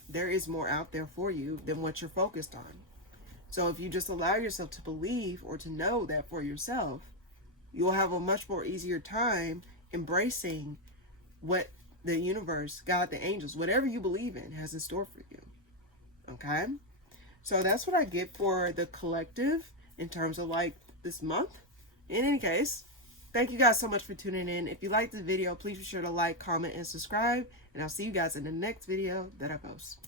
There is more out there for you than what you're focused on. So if you just allow yourself to believe or to know that for yourself, you'll have a much more easier time embracing what the universe, God, the angels, whatever you believe in has in store for you. Okay? So that's what I get for the collective in terms of like this month. In any case, thank you guys so much for tuning in. If you liked the video, please be sure to like, comment, and subscribe. And I'll see you guys in the next video that I post.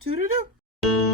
Toodaloo!